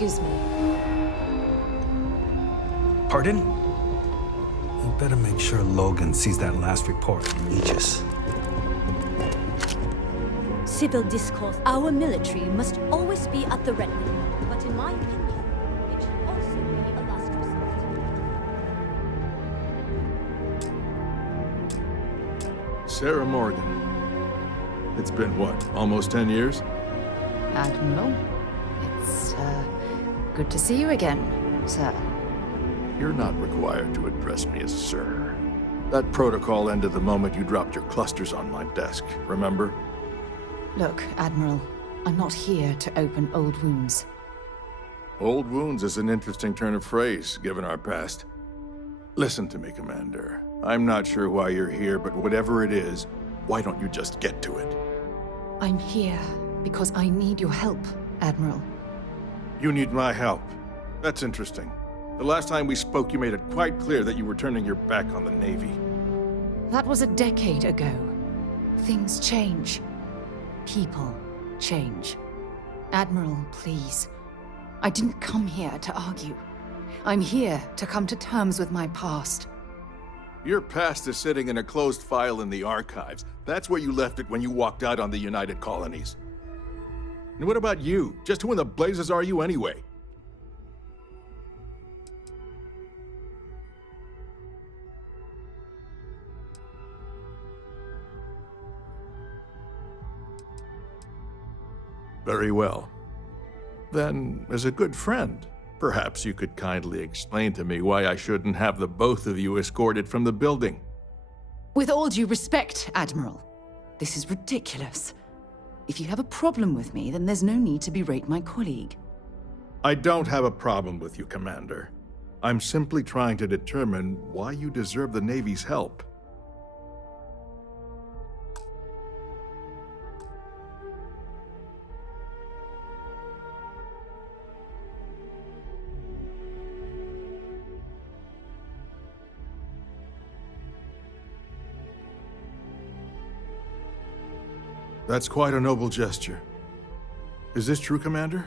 Excuse me. Pardon? You better make sure Logan sees that last report from Aegis. Civil discourse. Our military must always be at the ready. But in my opinion, it should also be a last resort. Sarah Morgan. It's been what, almost 10 years? Admiral, it's, good to see you again, sir. You're not required to address me as sir. That protocol ended the moment you dropped your clusters on my desk, remember? Look, Admiral, I'm not here to open old wounds. Old wounds is an interesting turn of phrase, given our past. Listen to me, Commander. I'm not sure why you're here, but whatever it is, why don't you just get to it? I'm here because I need your help, Admiral. You need my help. That's interesting. The last time we spoke, you made it quite clear that you were turning your back on the Navy. That was a decade ago. Things change. People change. Admiral, please. I didn't come here to argue. I'm here to come to terms with my past. Your past is sitting in a closed file in the archives. That's where you left it when you walked out on the United Colonies. And what about you? Just who in the blazes are you anyway? Very well. Then, as a good friend, perhaps you could kindly explain to me why I shouldn't have the both of you escorted from the building. With all due respect, Admiral, this is ridiculous. If you have a problem with me, then there's no need to berate my colleague. I don't have a problem with you, Commander. I'm simply trying to determine why you deserve the Navy's help. That's quite a noble gesture. Is this true, Commander?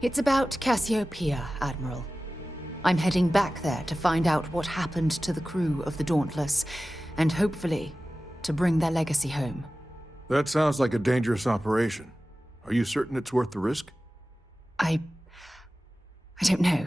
It's about Cassiopeia, Admiral. I'm heading back there to find out what happened to the crew of the Dauntless, and hopefully, to bring their legacy home. That sounds like a dangerous operation. Are you certain it's worth the risk? I don't know.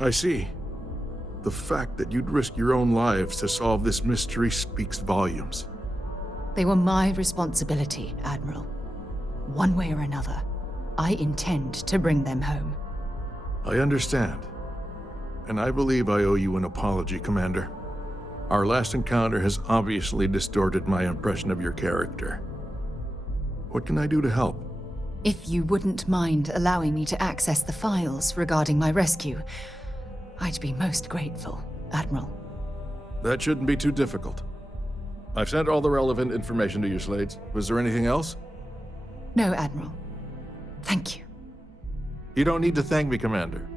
I see. The fact that you'd risk your own lives to solve this mystery speaks volumes. They were my responsibility, Admiral. One way or another, I intend to bring them home. I understand. And I believe I owe you an apology, Commander. Our last encounter has obviously distorted my impression of your character. What can I do to help? If you wouldn't mind allowing me to access the files regarding my rescue, I'd be most grateful, Admiral. That shouldn't be too difficult. I've sent all the relevant information to your slates. Was there anything else? No, Admiral. Thank you. You don't need to thank me, Commander.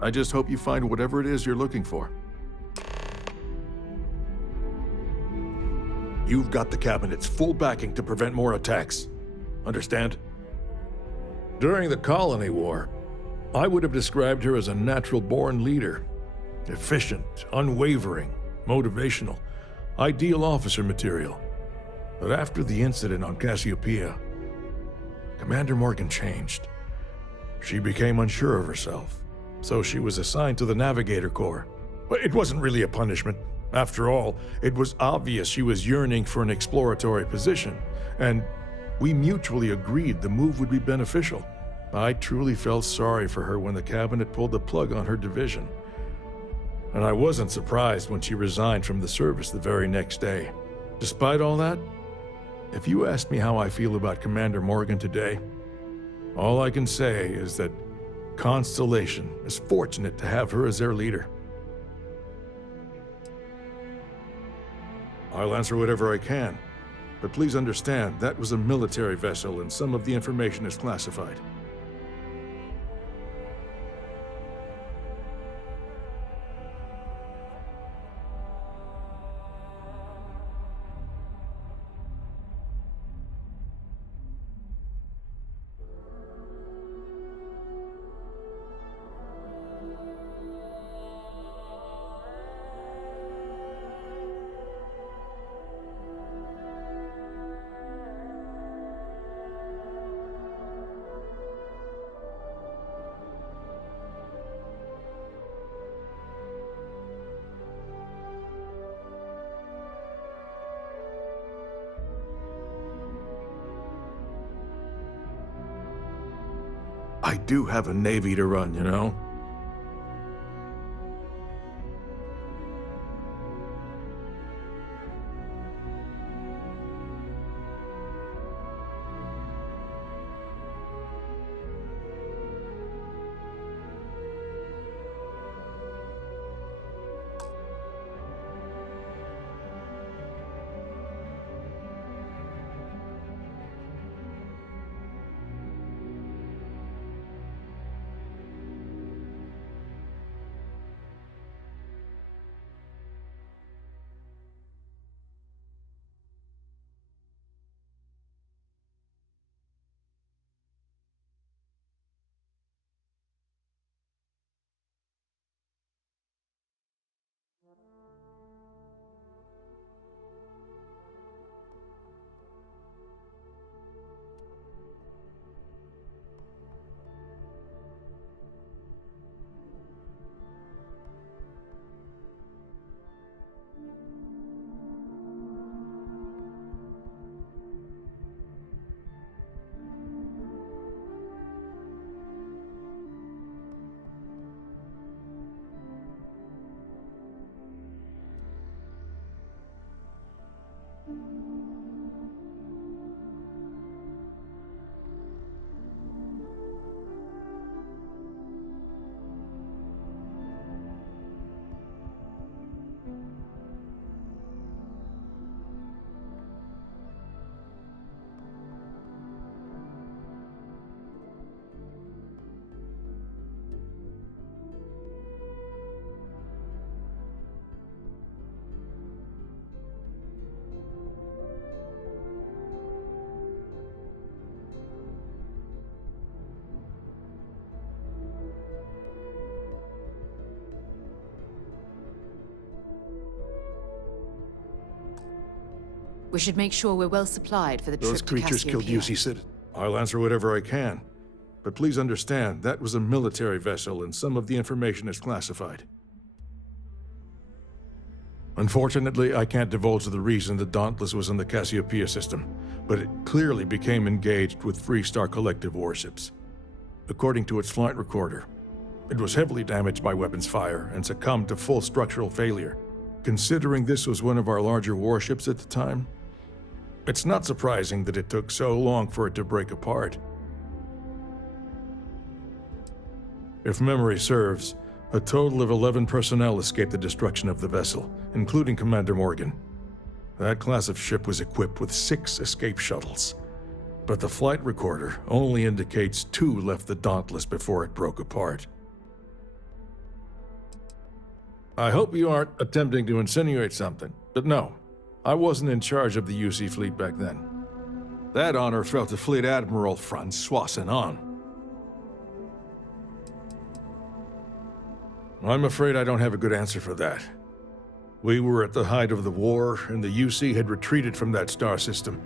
I just hope you find whatever it is you're looking for. You've got the Cabinet's full backing to prevent more attacks. Understand? During the Colony War, I would have described her as a natural-born leader. Efficient, unwavering, motivational, ideal officer material. But after the incident on Cassiopeia, Commander Morgan changed. She became unsure of herself, so she was assigned to the Navigator Corps. But it wasn't really a punishment. After all, it was obvious she was yearning for an exploratory position, and we mutually agreed the move would be beneficial. I truly felt sorry for her when the Cabinet pulled the plug on her division. And I wasn't surprised when she resigned from the service the very next day. Despite all that, if you ask me how I feel about Commander Morgan today, all I can say is that Constellation is fortunate to have her as their leader. I'll answer whatever I can. But please understand, that was a military vessel and some of the information is classified. I do have a navy to run, you know? We should make sure we're well supplied for the Those trip to creatures killed Cassiopeia. UC citizens. I'll answer whatever I can. But please understand, that was a military vessel and some of the information is classified. Unfortunately, I can't divulge the reason the Dauntless was in the Cassiopeia system, but it clearly became engaged with Freestar Collective warships. According to its flight recorder, it was heavily damaged by weapons fire and succumbed to full structural failure. Considering this was one of our larger warships at the time, it's not surprising that it took so long for it to break apart. If memory serves, a total of 11 personnel escaped the destruction of the vessel, including Commander Morgan. That class of ship was equipped with 6 escape shuttles, but the flight recorder only indicates 2 left the Dauntless before it broke apart. I hope you aren't attempting to insinuate something, but no, I wasn't in charge of the UC fleet back then. That honor fell to Fleet Admiral Francois Senon. I'm afraid I don't have a good answer for that. We were at the height of the war, and the UC had retreated from that star system.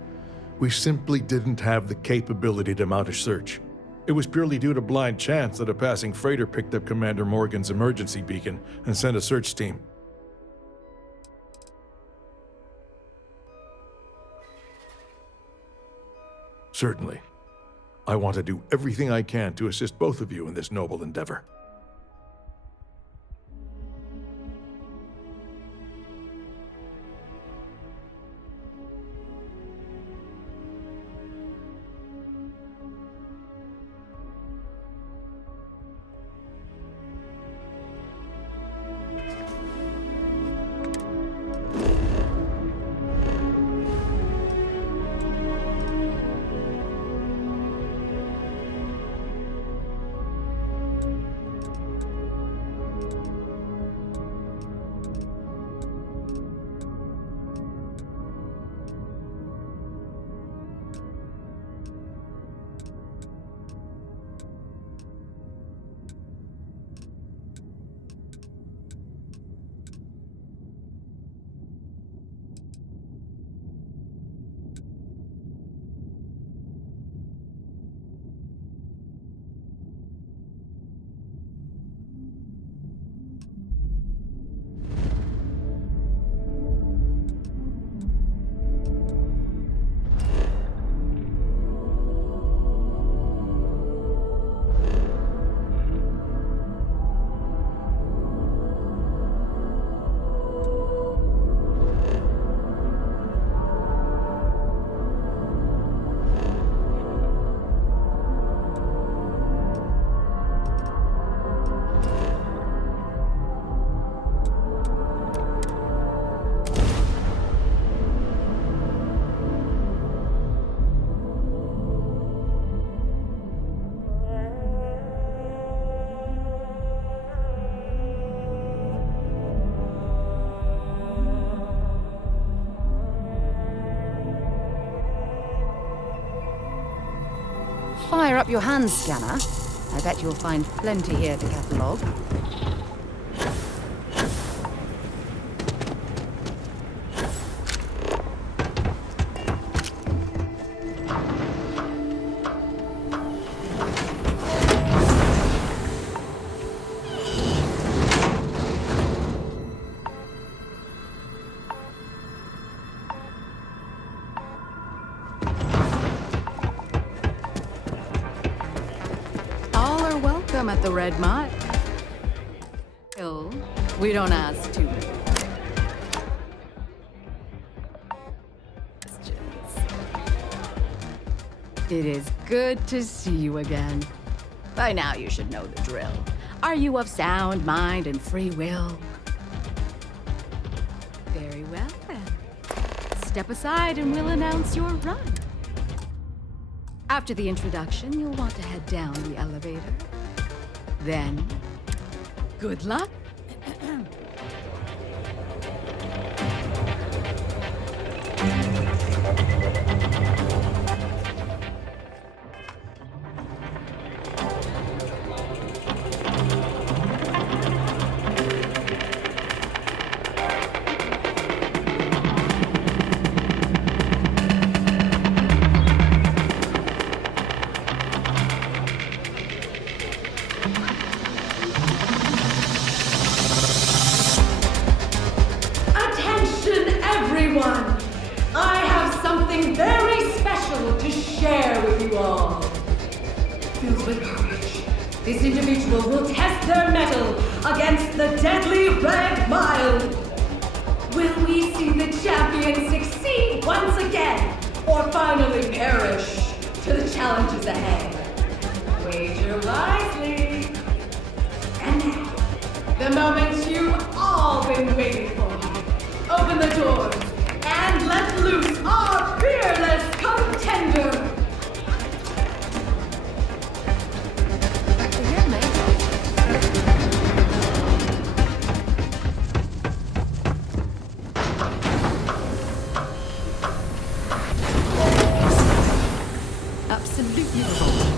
We simply didn't have the capability to mount a search. It was purely due to blind chance that a passing freighter picked up Commander Morgan's emergency beacon and sent a search team. Certainly. I want to do everything I can to assist both of you in this noble endeavor. fire up your hand scanner. I bet you'll find plenty here to catalogue. All are welcome at the Red Mile. We don't ask too many questions. It is good to see you again. By now you should know the drill. Are you of sound mind and free will? Very well then. Step aside and we'll announce your run. After the introduction, you'll want to head down the elevator. Then, good luck. Attention, everyone! I have something very special to share with you all. Filled with courage, this individual will test their mettle against the deadly Red Mile. Will we see the champion succeed once again, or finally perish to the challenges ahead? Wager wisely. And now, the moment you've all been waiting for. Open the doors and let loose our fearless contender. Absolutely revolting.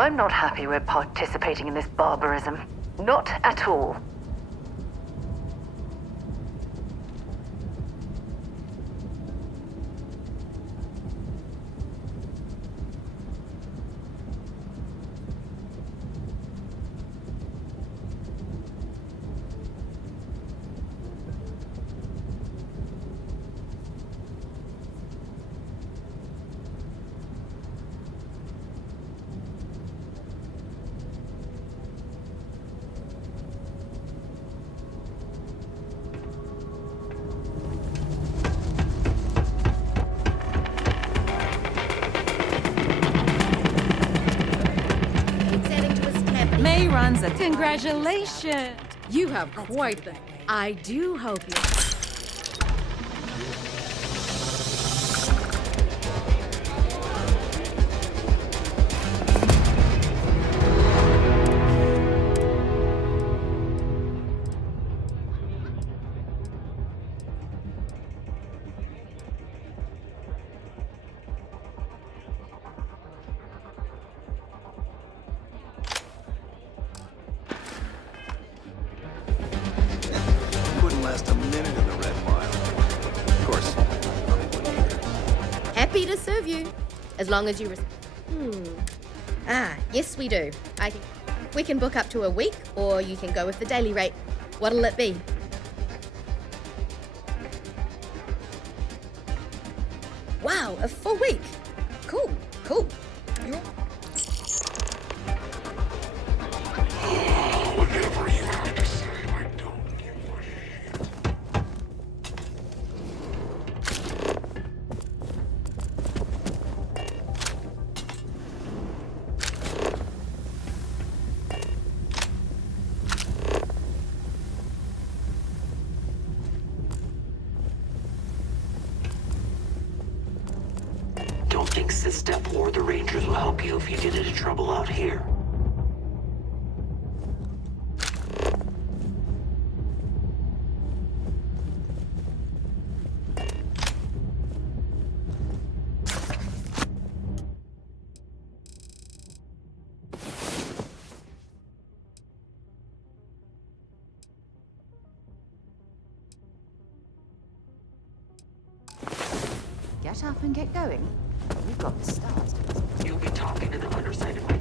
I'm not happy we're participating in this barbarism. Not at all. May runs a... Congratulations! You have quite the... I do hope you... Wouldn't last a minute in the Red Mile. Of course, probably wouldn't either. Happy to serve you, as long as you. Yes, we do. We can book up to a week, or you can go with the daily rate. What'll it be? Wow, a full week. Cool, cool. Whatever you have to say, I don't give a shit. Don't think Step or the Rangers will help you if you get into trouble out here. Get up and get going. We've got the stars to... You'll be talking to the underside of my...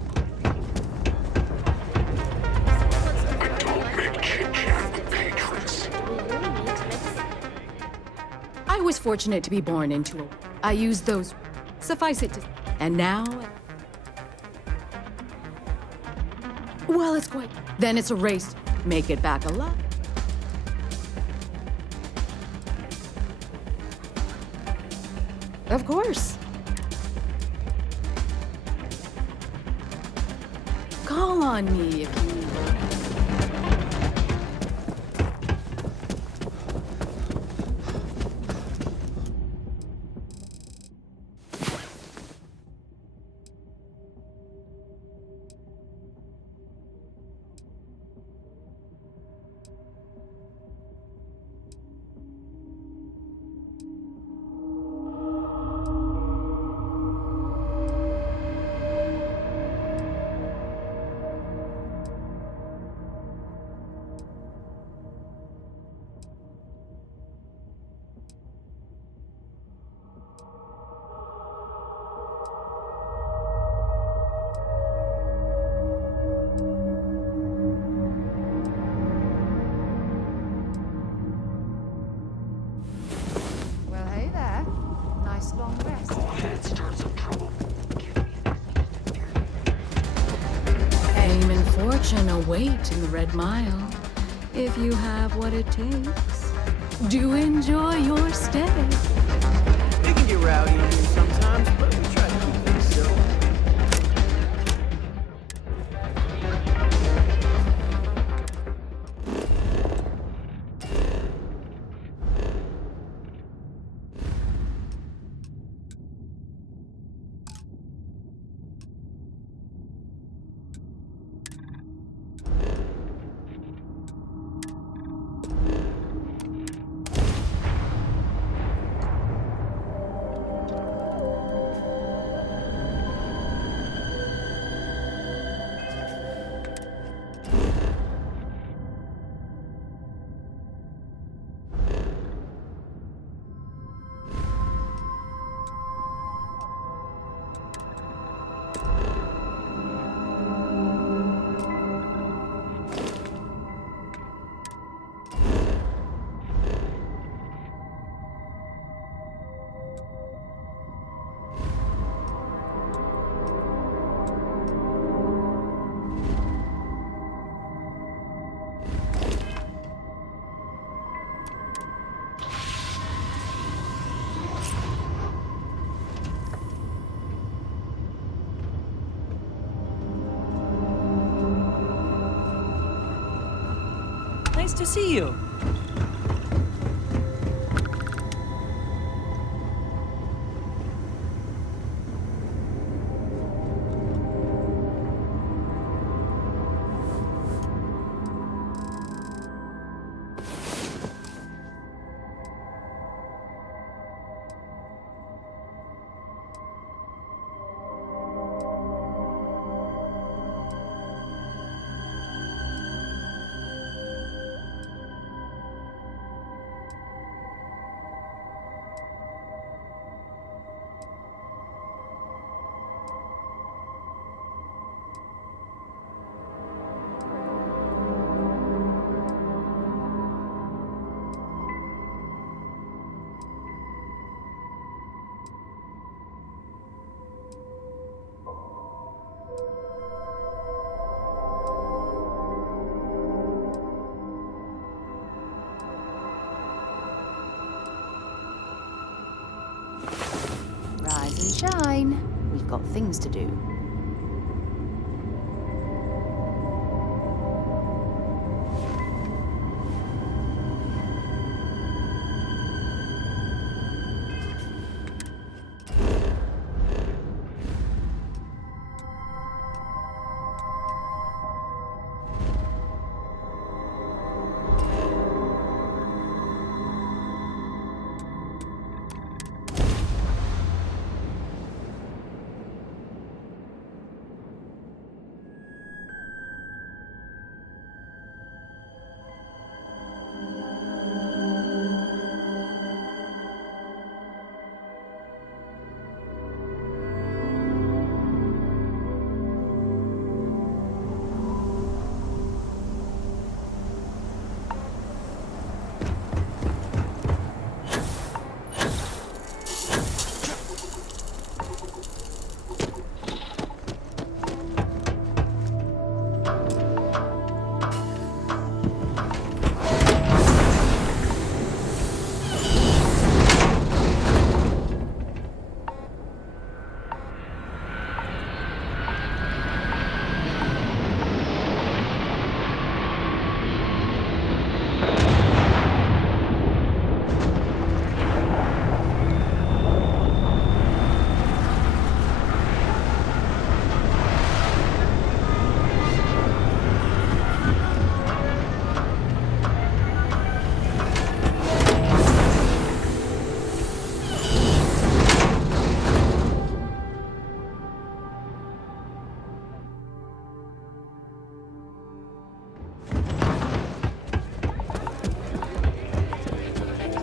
Don't make chit-chat with patrons. I was fortunate to be born into a... I used those... Suffice it to... And now... Well, it's quite... Then it's a race. Make it back alive. Of course. Call on me if you... Well, hey there. Nice long rest. Go ahead, start some trouble. Fame and fortune await in the Red Mile, if you have what it takes. Do enjoy your stay. It can get rowdy in here sometimes, but we try to keep things civil. Nice to see you. Rise and shine. We've got things to do.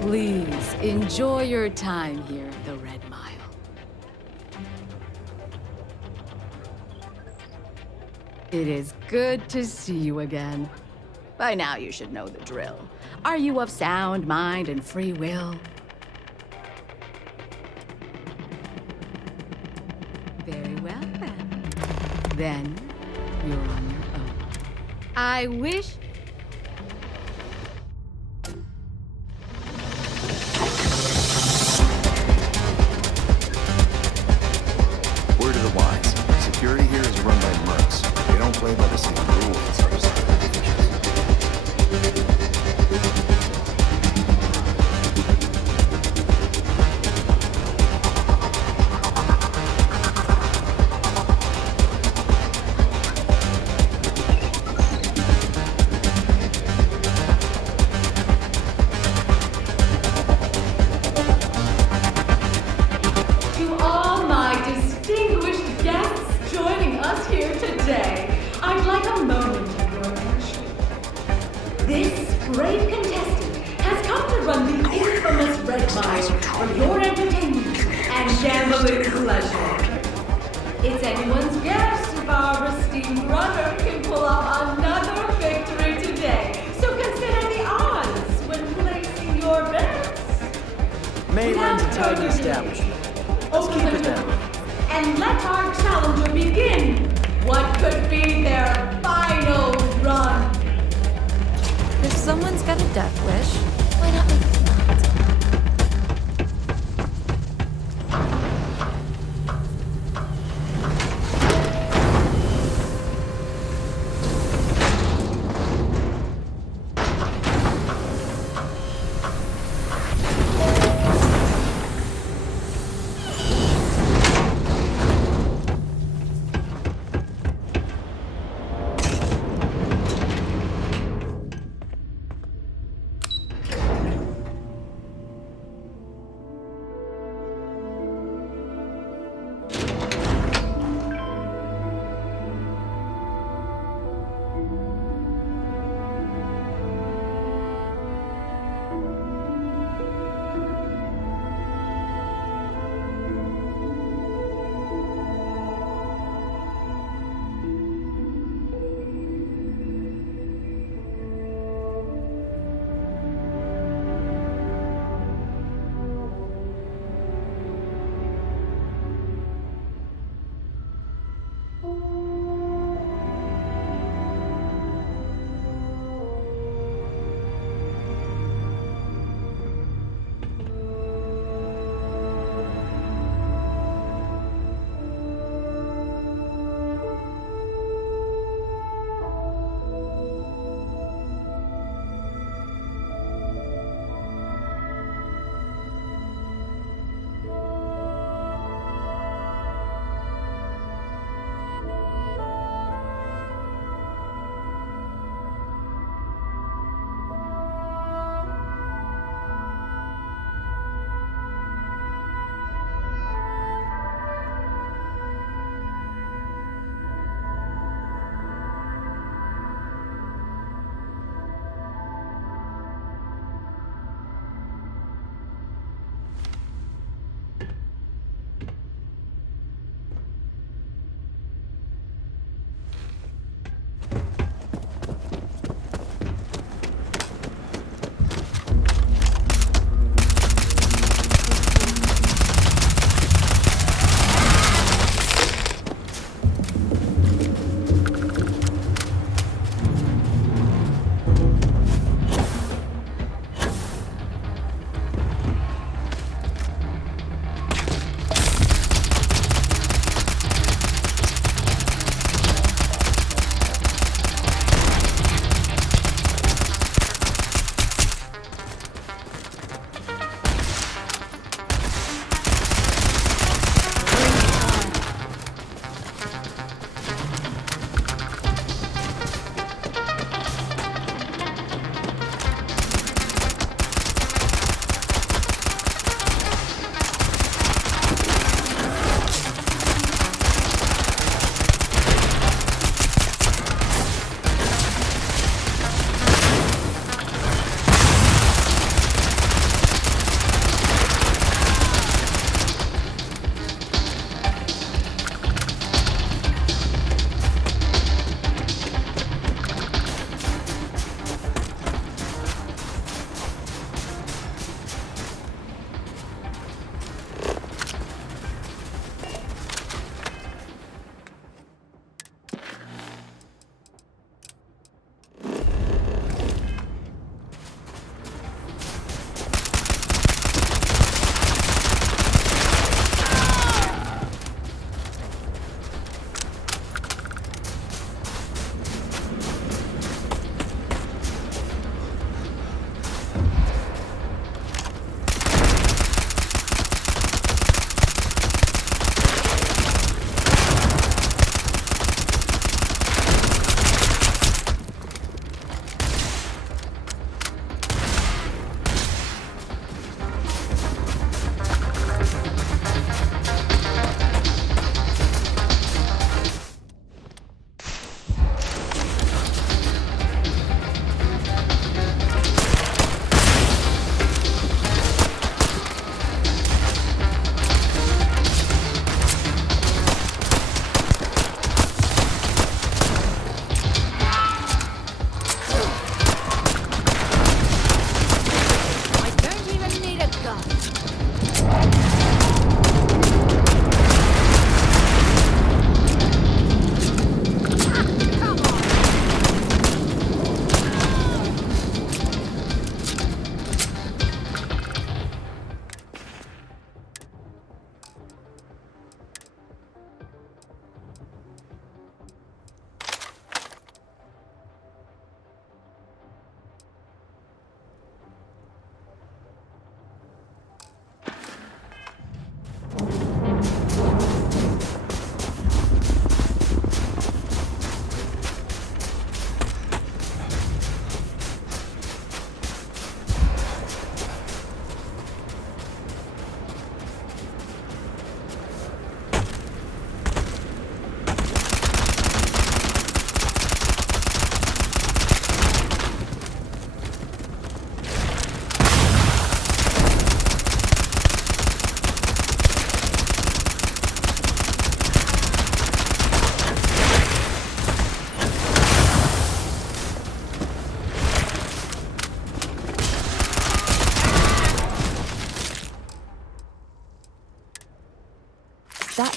Please, enjoy your time here at the Red Mile. It is good to see you again. By now you should know the drill. Are you of sound mind and free will? Very well, then. Then, you're on your own. I wish... Word of the wise. Security here is run by mercs. They don't play by the same rules as other civil divisions. To all my distinguished guests joining us here today, I'd like a moment of your attention. This brave contestant has come to run the infamous Red Mile for your entertainment and gambling pleasure. It's anyone's guess if our esteemed runner can pull off another victory today. So consider the odds when placing your bets. Mainland's a Without tight further establishment. Open keep the it door down. and let our challenger begin what could be their final run. If someone's got a death wish, why not make it not?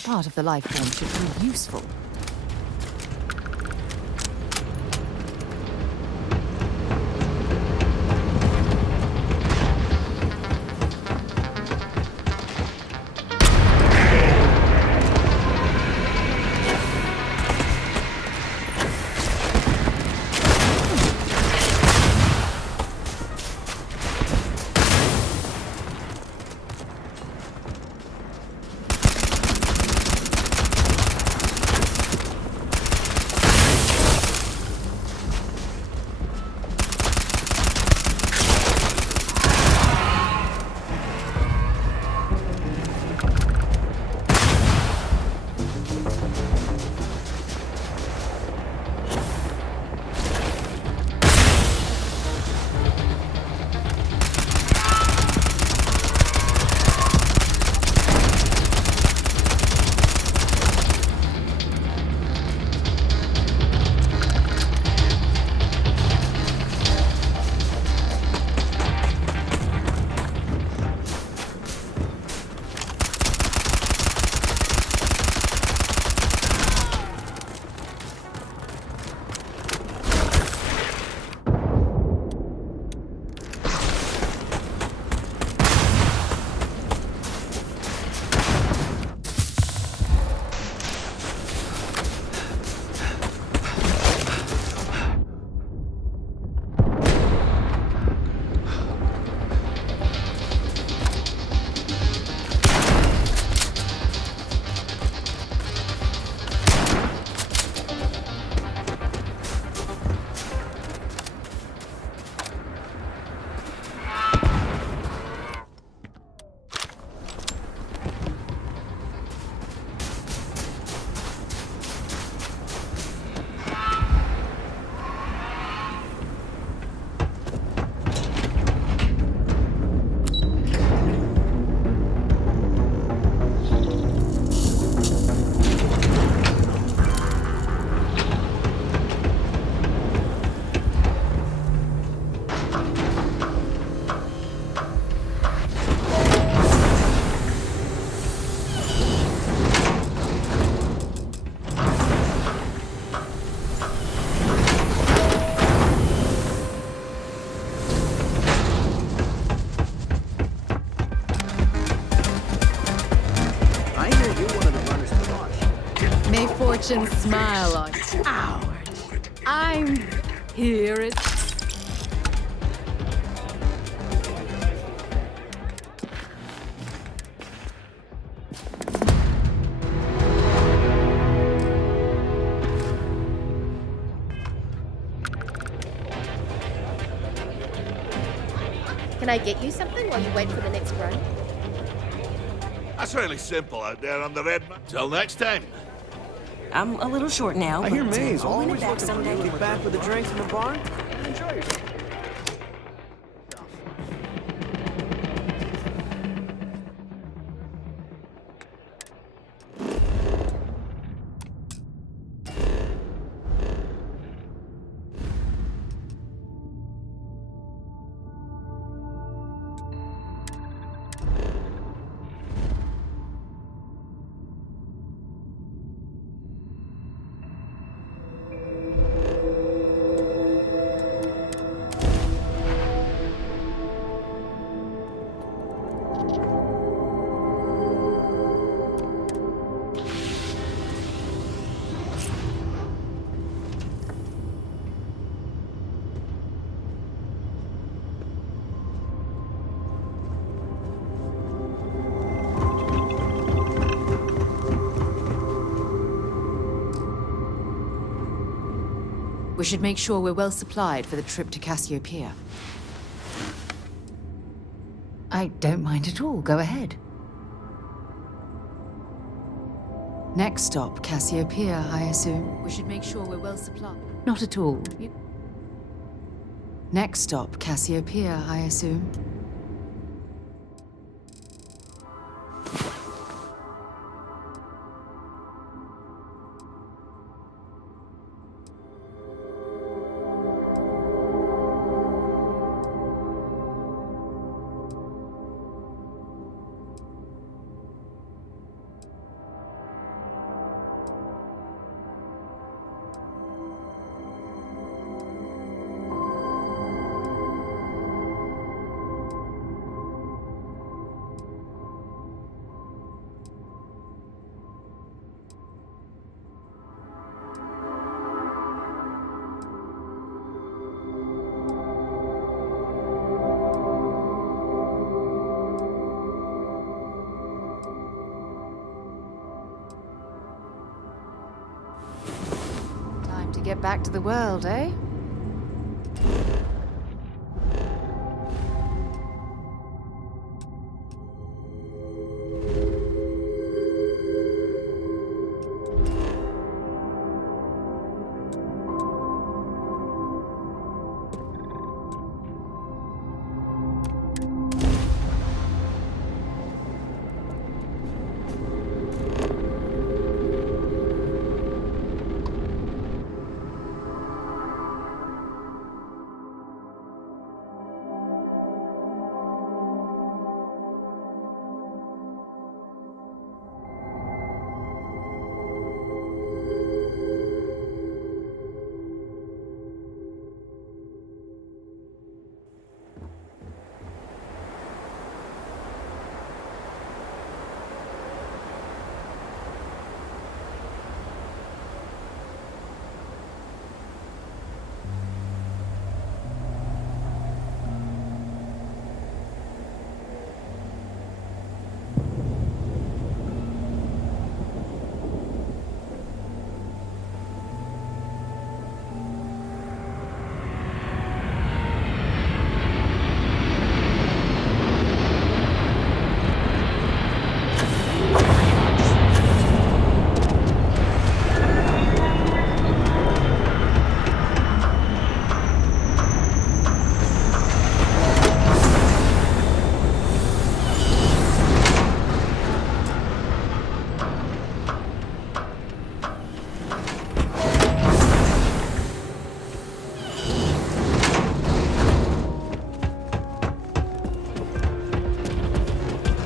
part of the life form should prove useful. Fortune smile on ours. I'm here. Can I get you something while you wait for the next run? That's really simple out there on the red map. Till next time. I'm a little short now, I hear but May's I'll win it always back looking for someday. you. Get back with the drinks in the barn and enjoy yourself. We should make sure we're well supplied for the trip to Cassiopeia. I don't mind at all. Go ahead. Next stop, Cassiopeia, I assume. We should make sure we're well supplied. Not at all. Next stop, Cassiopeia, I assume. get back to the world, eh?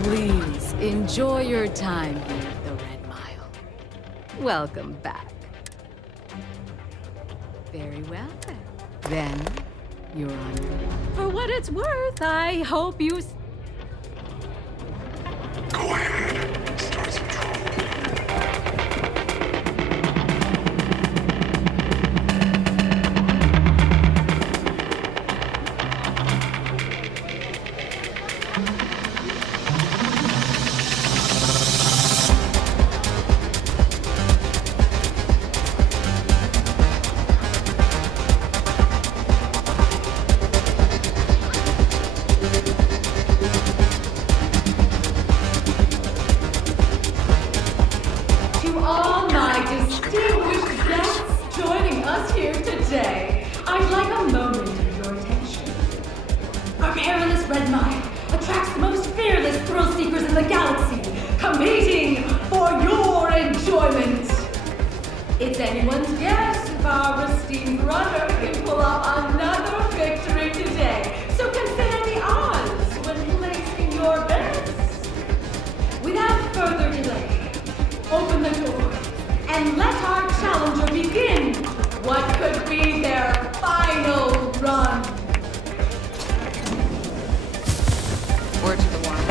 Please, enjoy your time here at the Red Mile. Welcome back. Very well, then. Then, Your Honor. For what it's worth, I hope you... Go ahead. Start some trouble. I'd like a moment of your attention. Our perilous Red Mile attracts the most fearless thrill seekers in the galaxy, competing for your enjoyment. It's anyone's guess if our esteemed runner can pull off another victory today. So consider the odds when placing your bets. Without further delay, open the door and let our challenger begin what could be their final run. Word to the wise.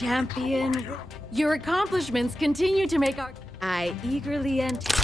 Champion. Your accomplishments continue to make our... I eagerly anticipate...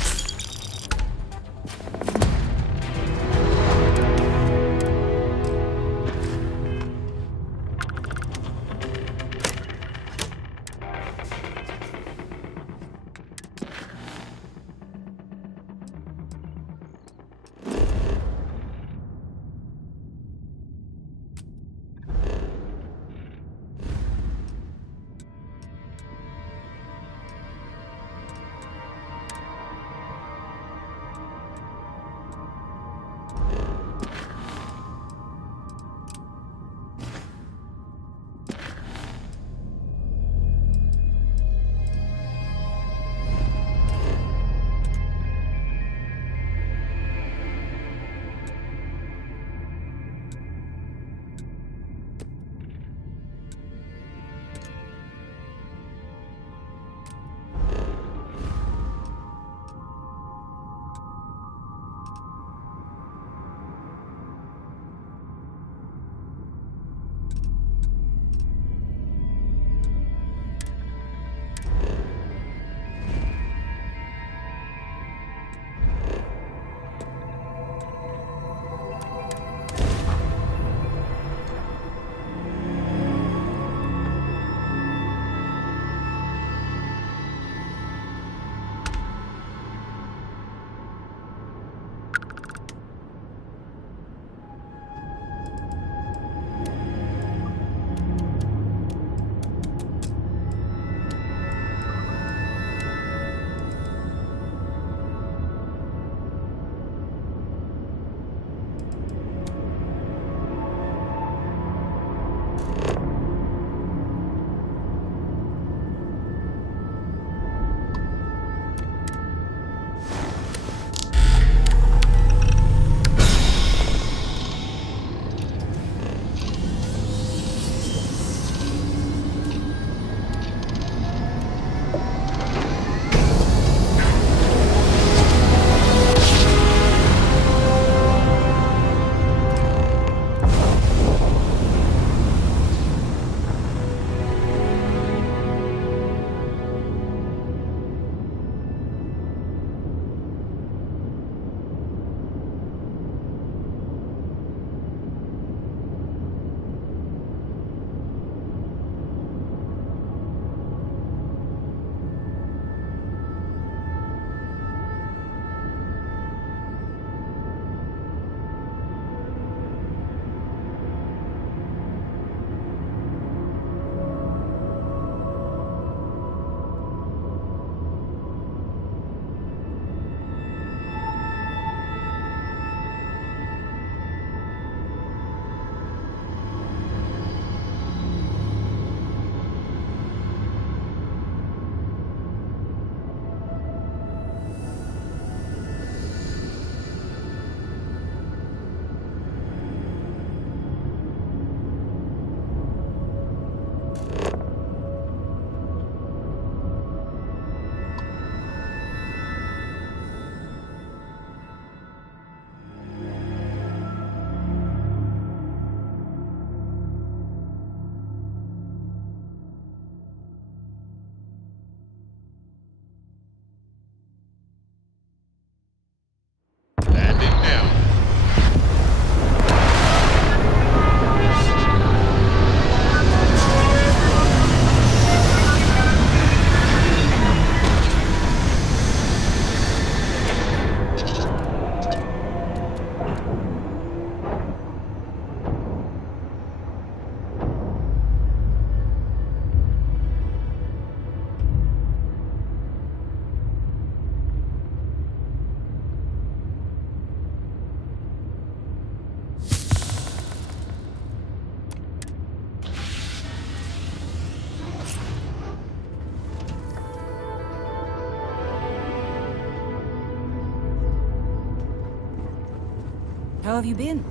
How have you been?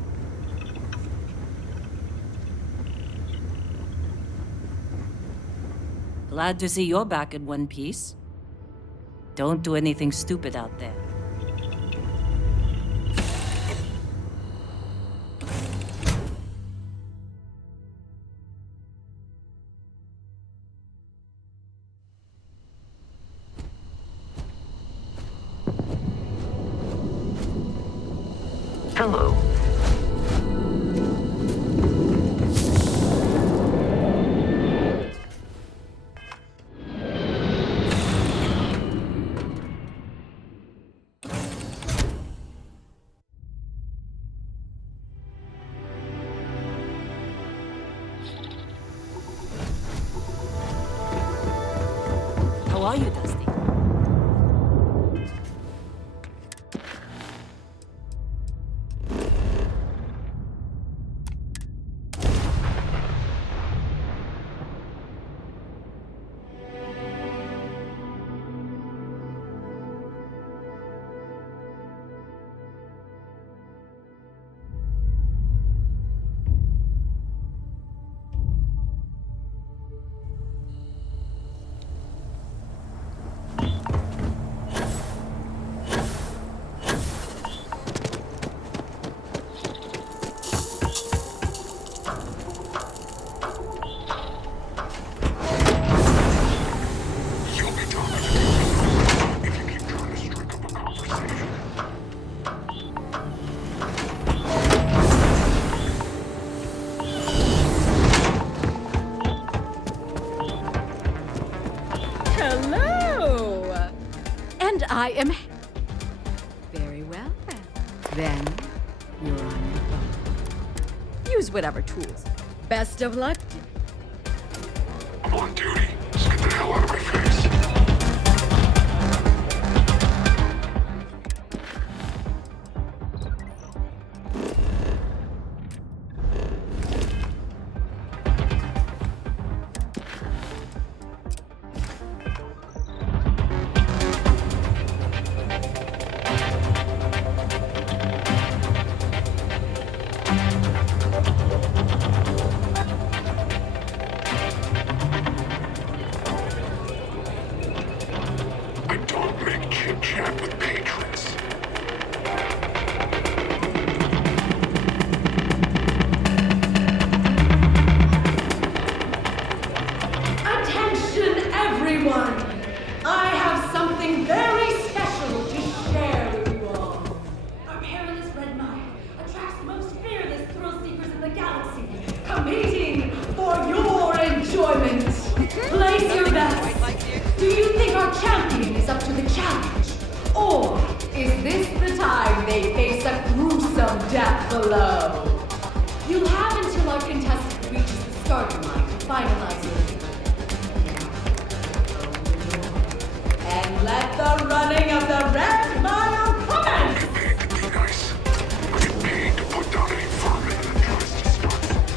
Glad to see you're back in one piece. Don't do anything stupid out there. Hello. How are you, Dusty? You'll be dominated if you keep trying to strike up a conversation. Hello! And I am... Very well, then. Then, you're on your own. Use whatever tools. Best of luck. I'm on duty. Just get the hell out of my face. I don't make chit-chat with patrons. Attention, everyone! I have something very special to share with you all. Our perilous red mine attracts the most fearless thrill seekers in the galaxy, competing for your enjoyment. Place your bets. Do you think our champion is up to the challenge? Or is this the time they face a gruesome death below? You'll have until our contestant reaches the starting line to finalize your and let the running of the red mile commence! I get paid to be nice. I get paid to put down any vermin that tries to start something.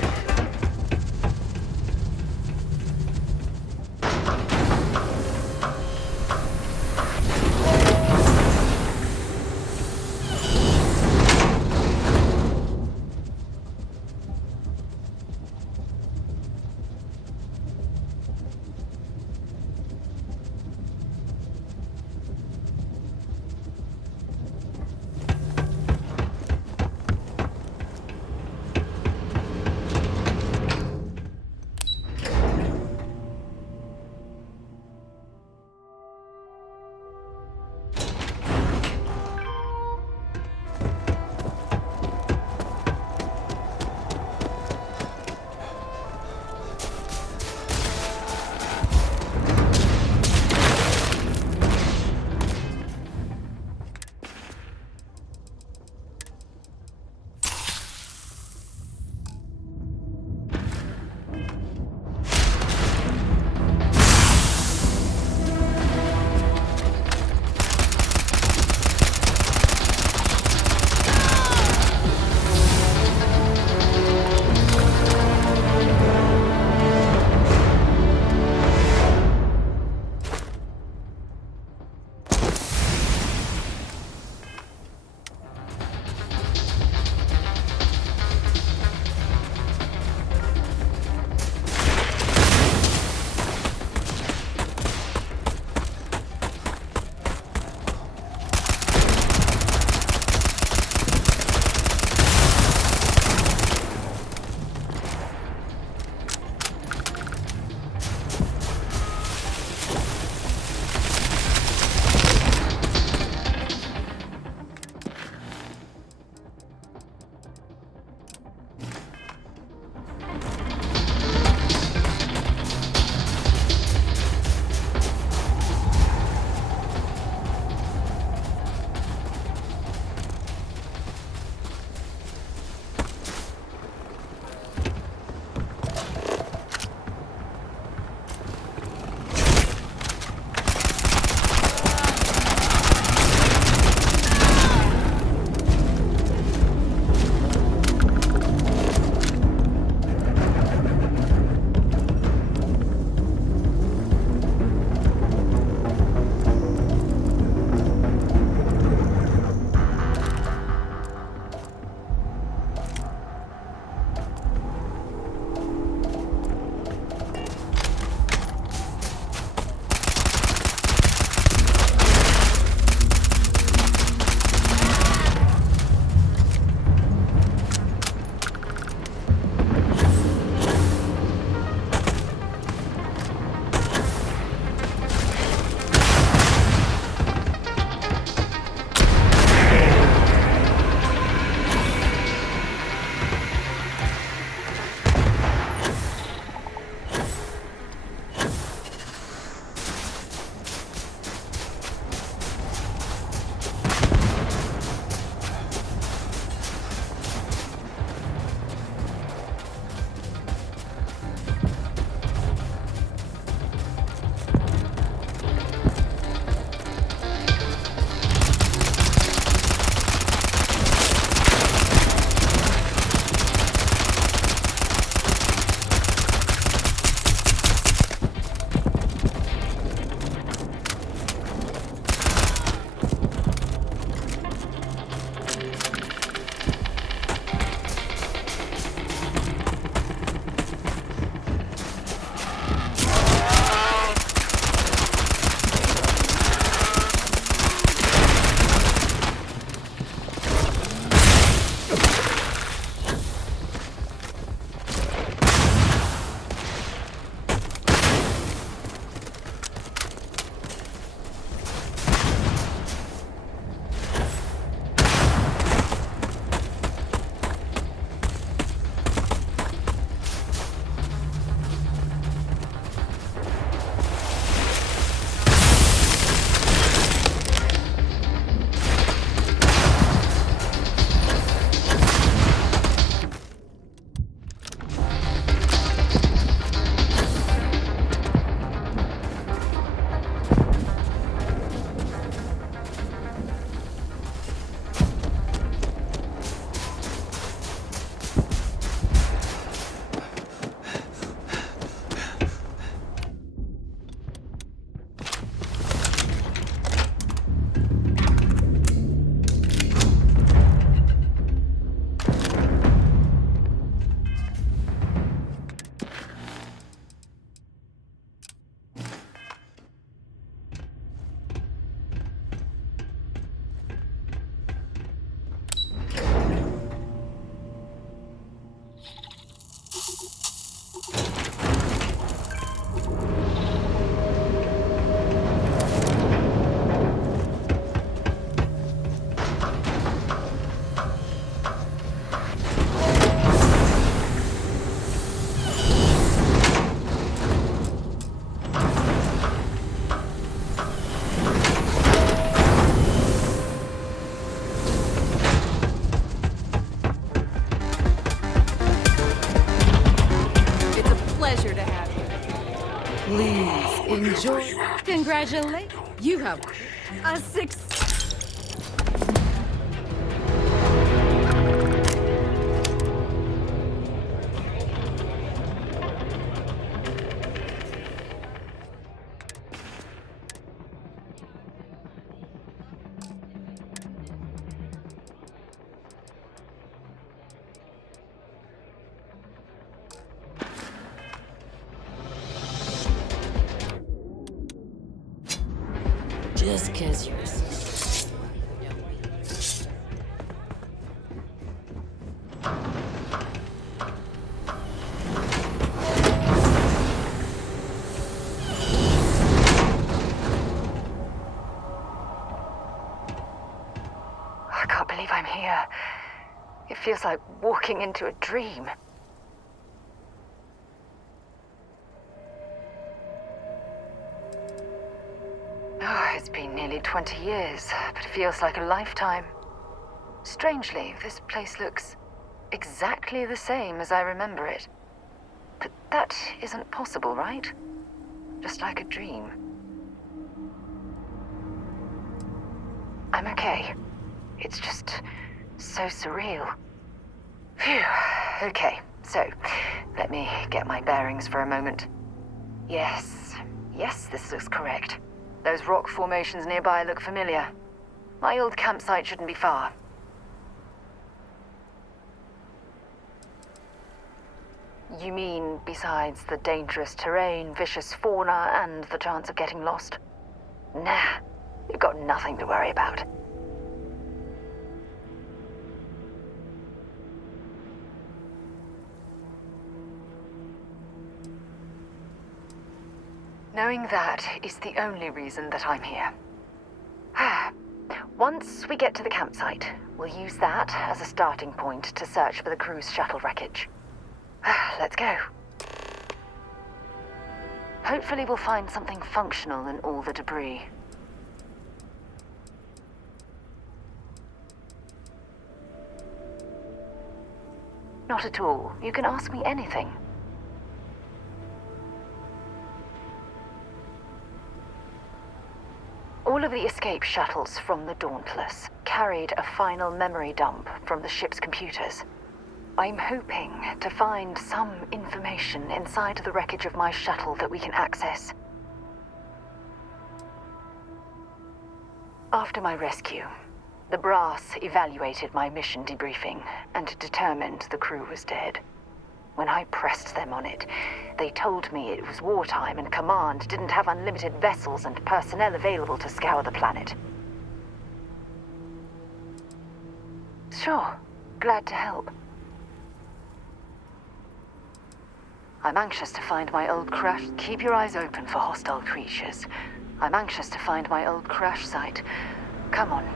Please enjoy. Congratulations. You have a 6. Just 'cause you're I can't believe I'm here. It feels like walking into a dream. Oh, it's been nearly 20 years, but it feels like a lifetime. Strangely, this place looks exactly the same as I remember it. But that isn't possible, right? Just like a dream. I'm okay. It's just so surreal. Phew. Okay, so let me get my bearings for a moment. Yes, this looks correct. Those rock formations nearby look familiar. My old campsite shouldn't be far. You mean besides the dangerous terrain, vicious fauna, and the chance of getting lost? Nah, you've got nothing to worry about. Knowing that is the only reason that I'm here. Once we get to the campsite, we'll use that as a starting point to search for the crew's shuttle wreckage. Let's go. Hopefully we'll find something functional in all the debris. Not at all. You can ask me anything. All of the escape shuttles from the Dauntless carried a final memory dump from the ship's computers. I'm hoping to find some information inside the wreckage of my shuttle that we can access. After my rescue, the brass evaluated my mission debriefing and determined the crew was dead. When I pressed them on it, they told me it was wartime and Command didn't have unlimited vessels and personnel available to scour the planet. Sure, glad to help. I'm anxious to find my old crash. Keep your eyes open for hostile creatures. I'm anxious to find my old crash site. Come on.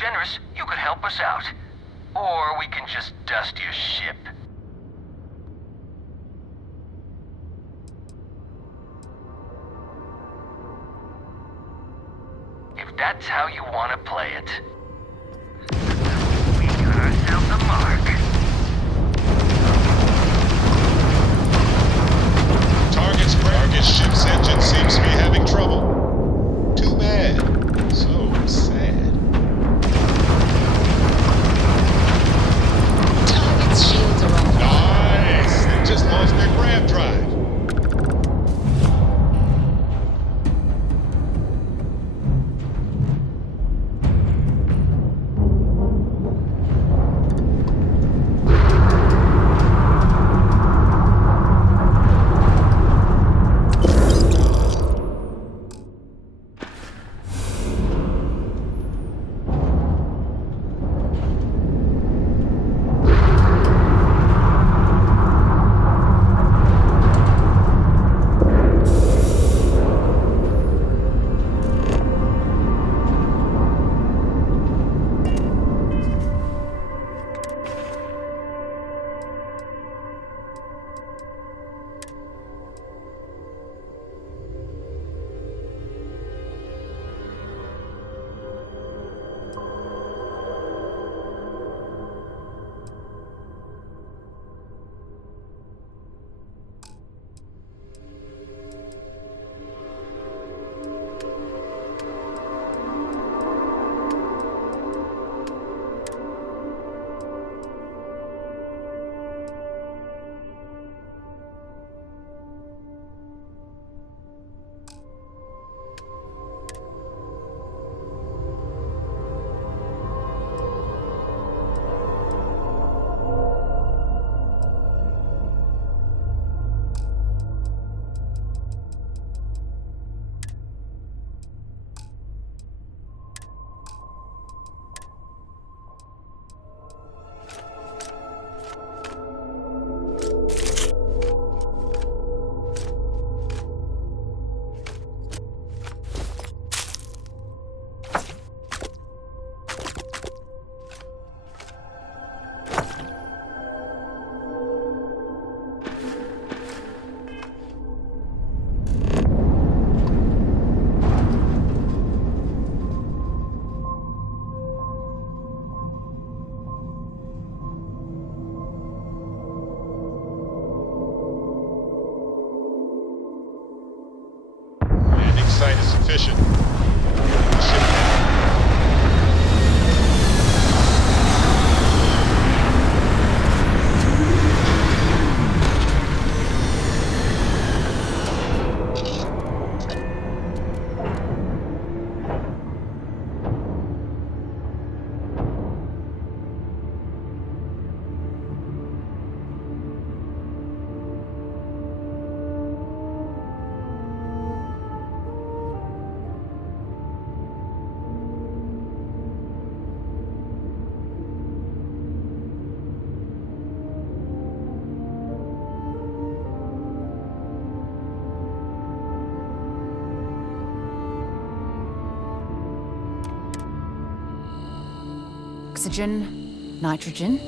generous, you could help us out. Or we can just dust your ship. If that's how you want to play it. We got ourselves a mark. mission. Oxygen, nitrogen,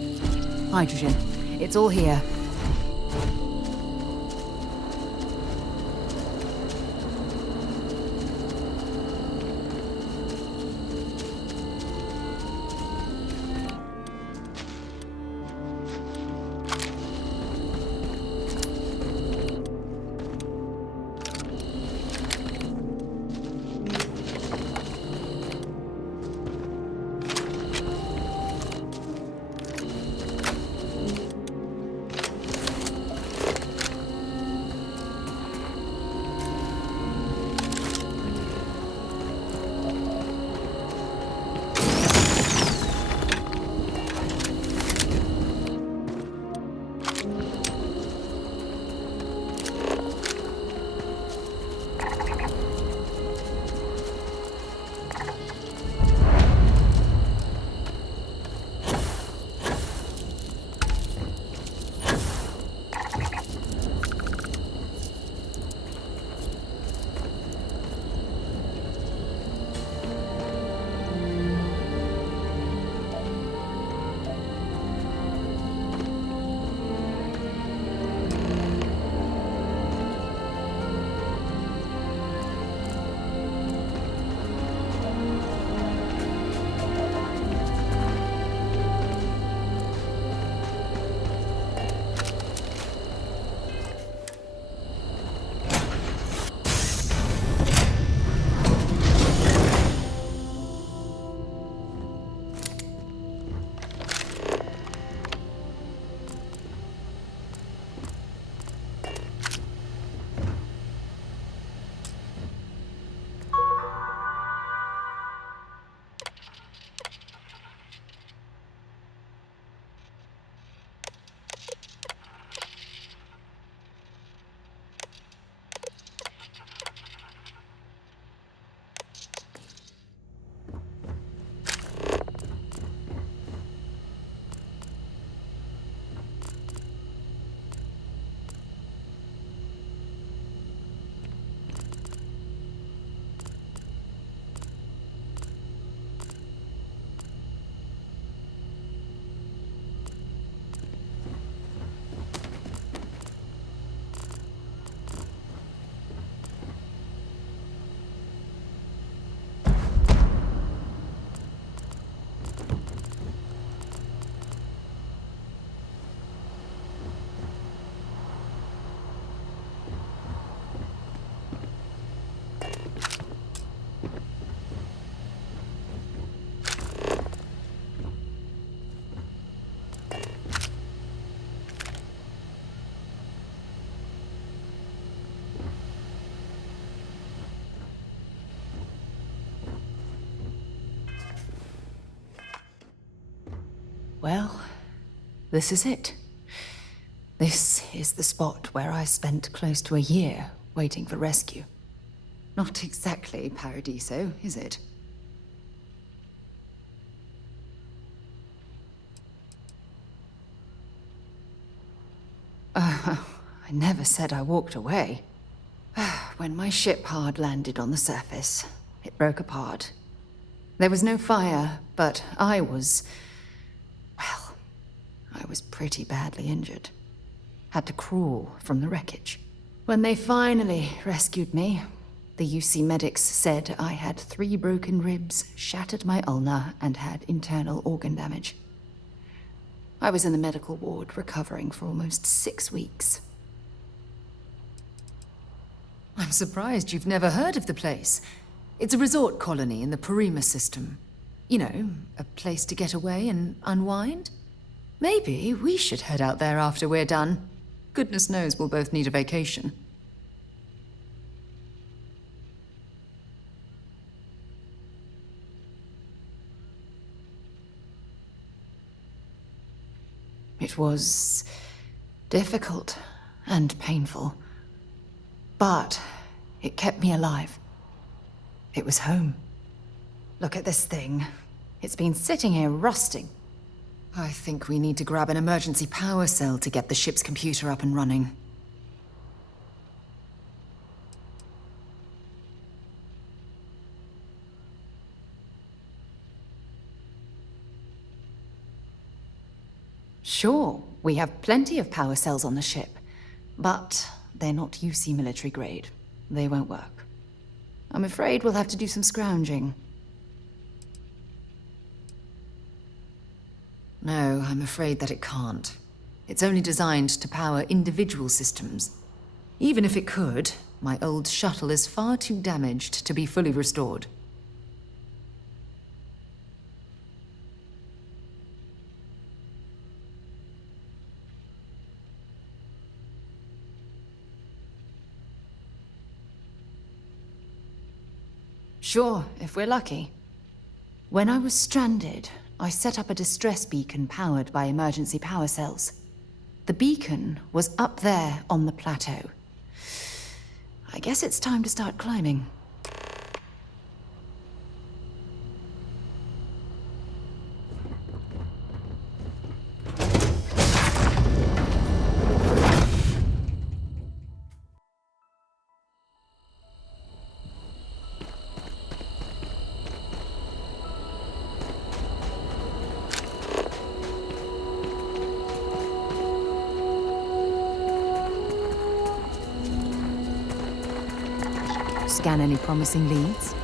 hydrogen. It's all here. Well, this is it. This is the spot where I spent close to a year waiting for rescue. Not exactly Paradiso, is it? I never said I walked away. When my ship hard landed on the surface, it broke apart. There was no fire, but I was pretty badly injured. Had to crawl from the wreckage. When they finally rescued me, the UC medics said I had 3 broken ribs, shattered my ulna, and had internal organ damage. I was in the medical ward recovering for almost 6 weeks. I'm surprised you've never heard of the place. It's a resort colony in the Parima system. You know, a place to get away and unwind. Maybe we should head out there after we're done. Goodness knows we'll both need a vacation. It was difficult and painful, but it kept me alive. It was home. Look at this thing. It's been sitting here rusting. I think we need to grab an emergency power cell to get the ship's computer up and running. Sure, we have plenty of power cells on the ship, but they're not UC military grade. They won't work. I'm afraid we'll have to do some scrounging. No, I'm afraid that it can't. It's only designed to power individual systems. Even if it could, my old shuttle is far too damaged to be fully restored. Sure, if we're lucky. When I was stranded, I set up a distress beacon powered by emergency power cells. The beacon was up there on the plateau. I guess it's time to start climbing. Scan any promising leads?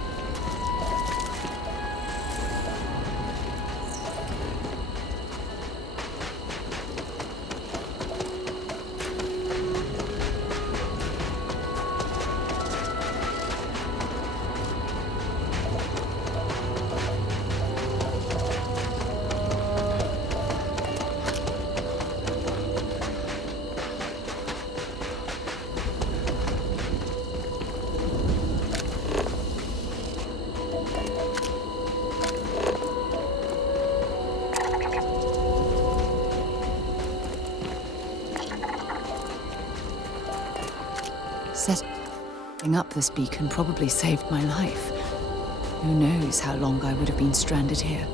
Setting up this beacon probably saved my life. Who knows how long I would have been stranded here.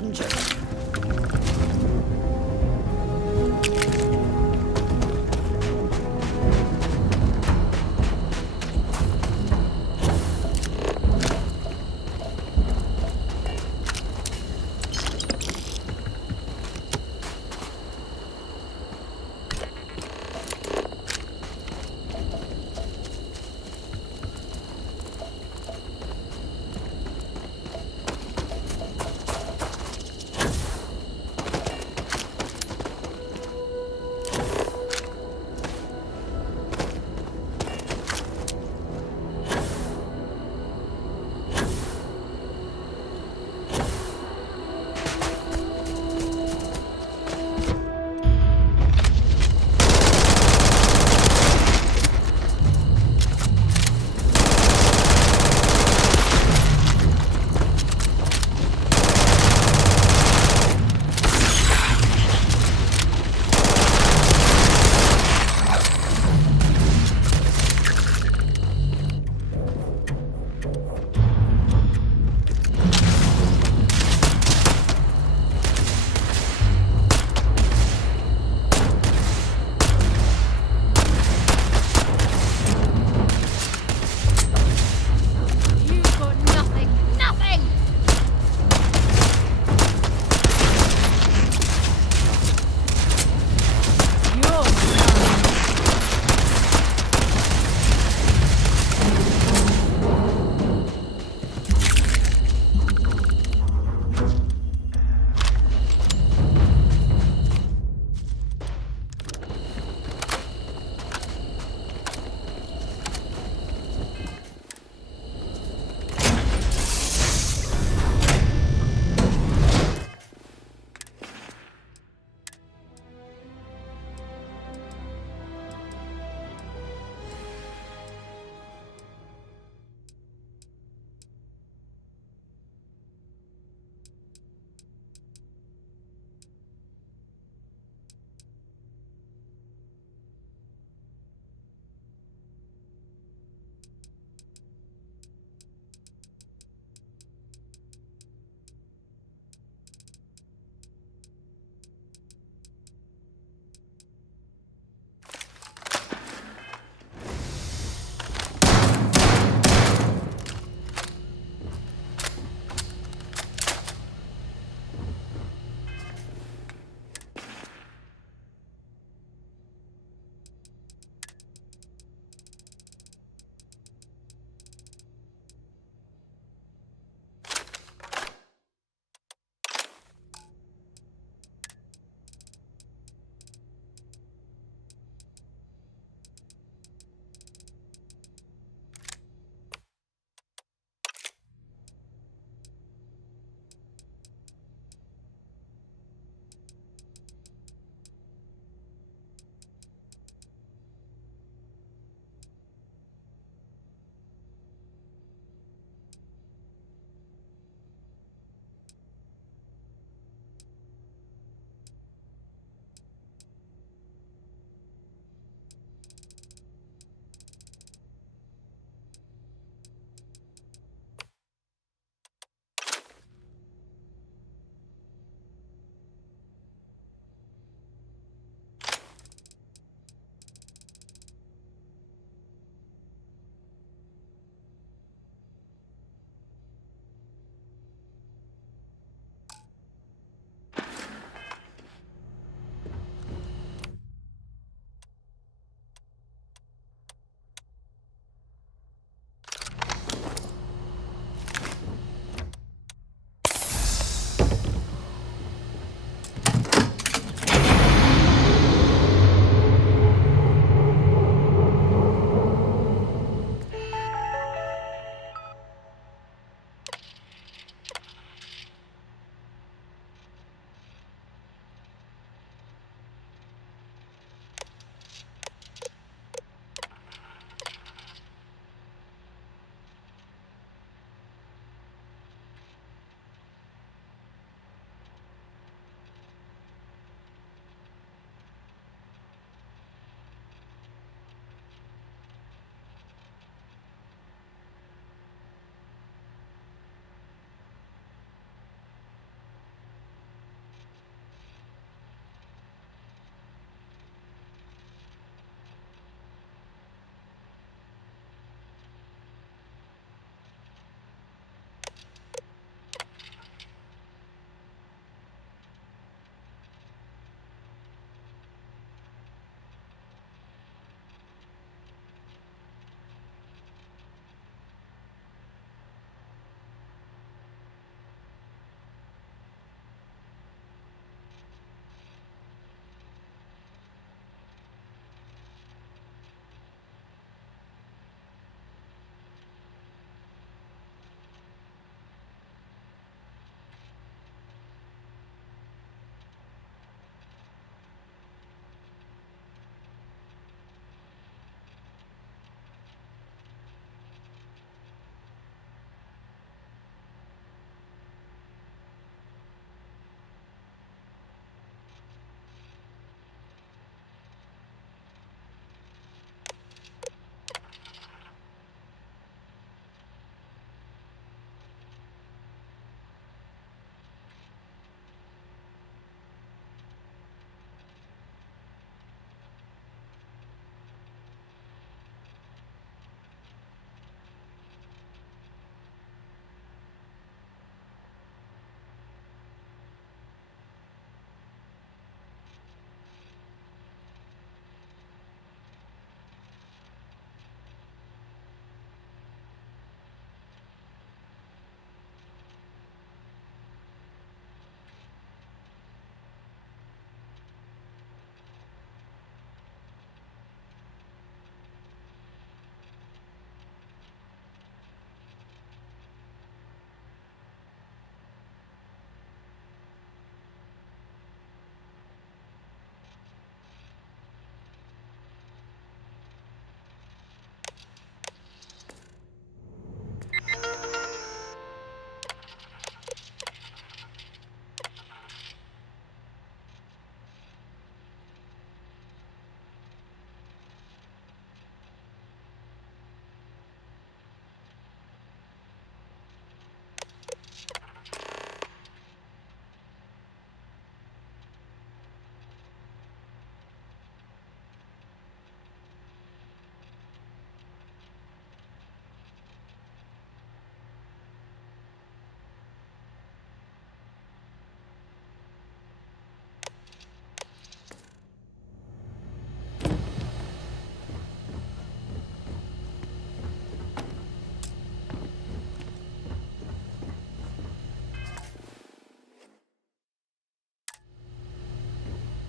100.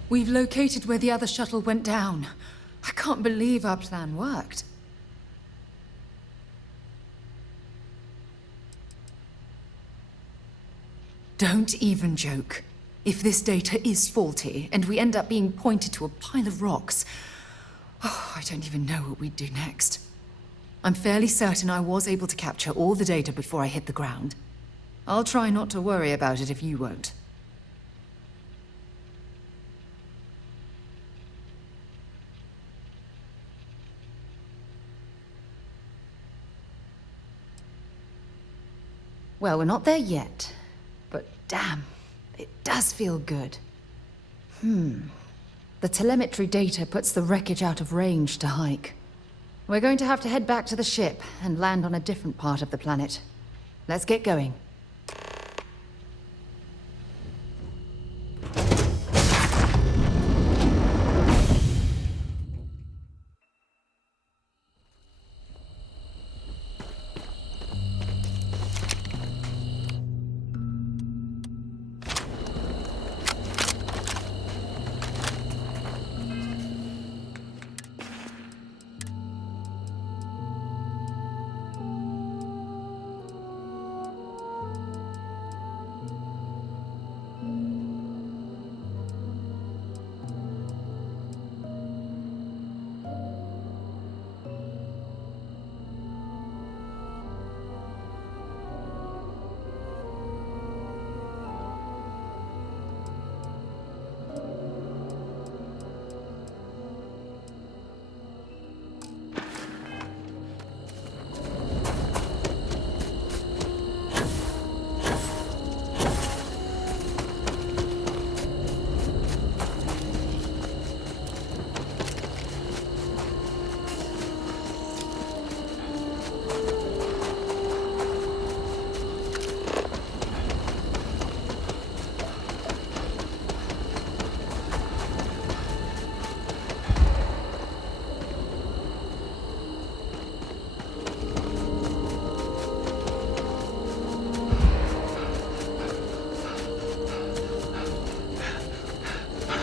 We've located where the other shuttle went down. I can't believe our plan worked. Don't even joke. If this data is faulty, and we end up being pointed to a pile of rocks, I don't even know what we'd do next. I'm fairly certain I was able to capture all the data before I hit the ground. I'll try not to worry about it if you won't. Well, we're not there yet, but damn, it does feel good. The telemetry data puts the wreckage out of range to hike. We're going to have to head back to the ship and land on a different part of the planet. Let's get going.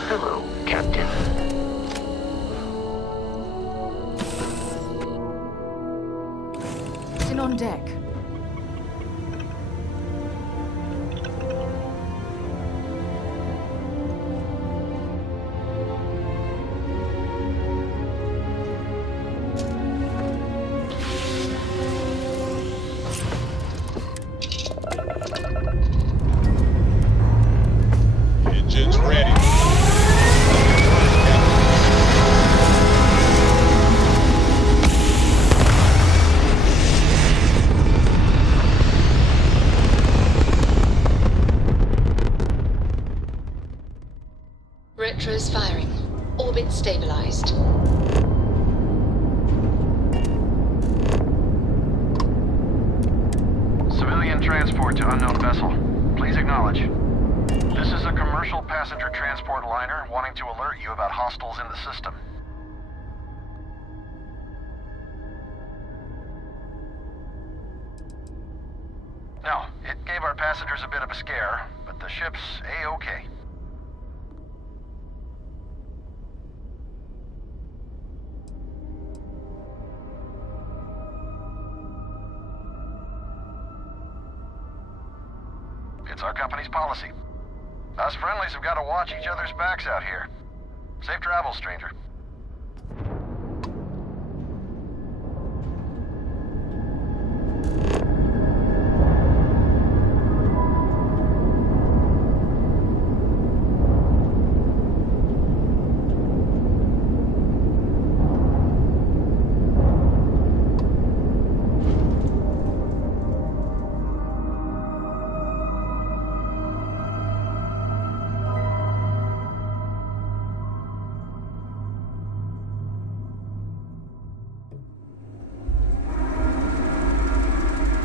Hello, Captain. In on deck. Engines ready. Retros firing. Orbit stabilized. Civilian transport to unknown vessel. Please acknowledge. This is a commercial passenger transport liner wanting to alert you about hostiles in the system. No, it gave our passengers a bit of a scare, but the ship's A-okay. It's our company's policy. Us friendlies have got to watch each other's backs out here. Safe travels, stranger.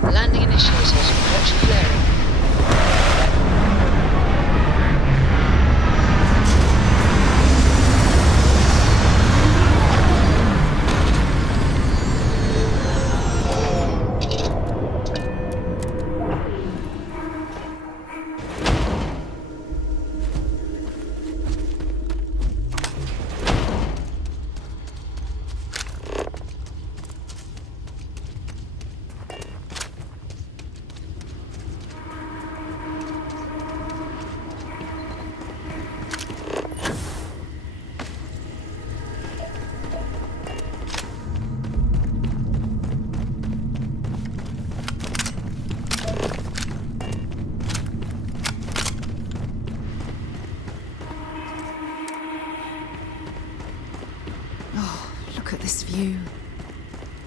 Landing initiated. Watch flaring.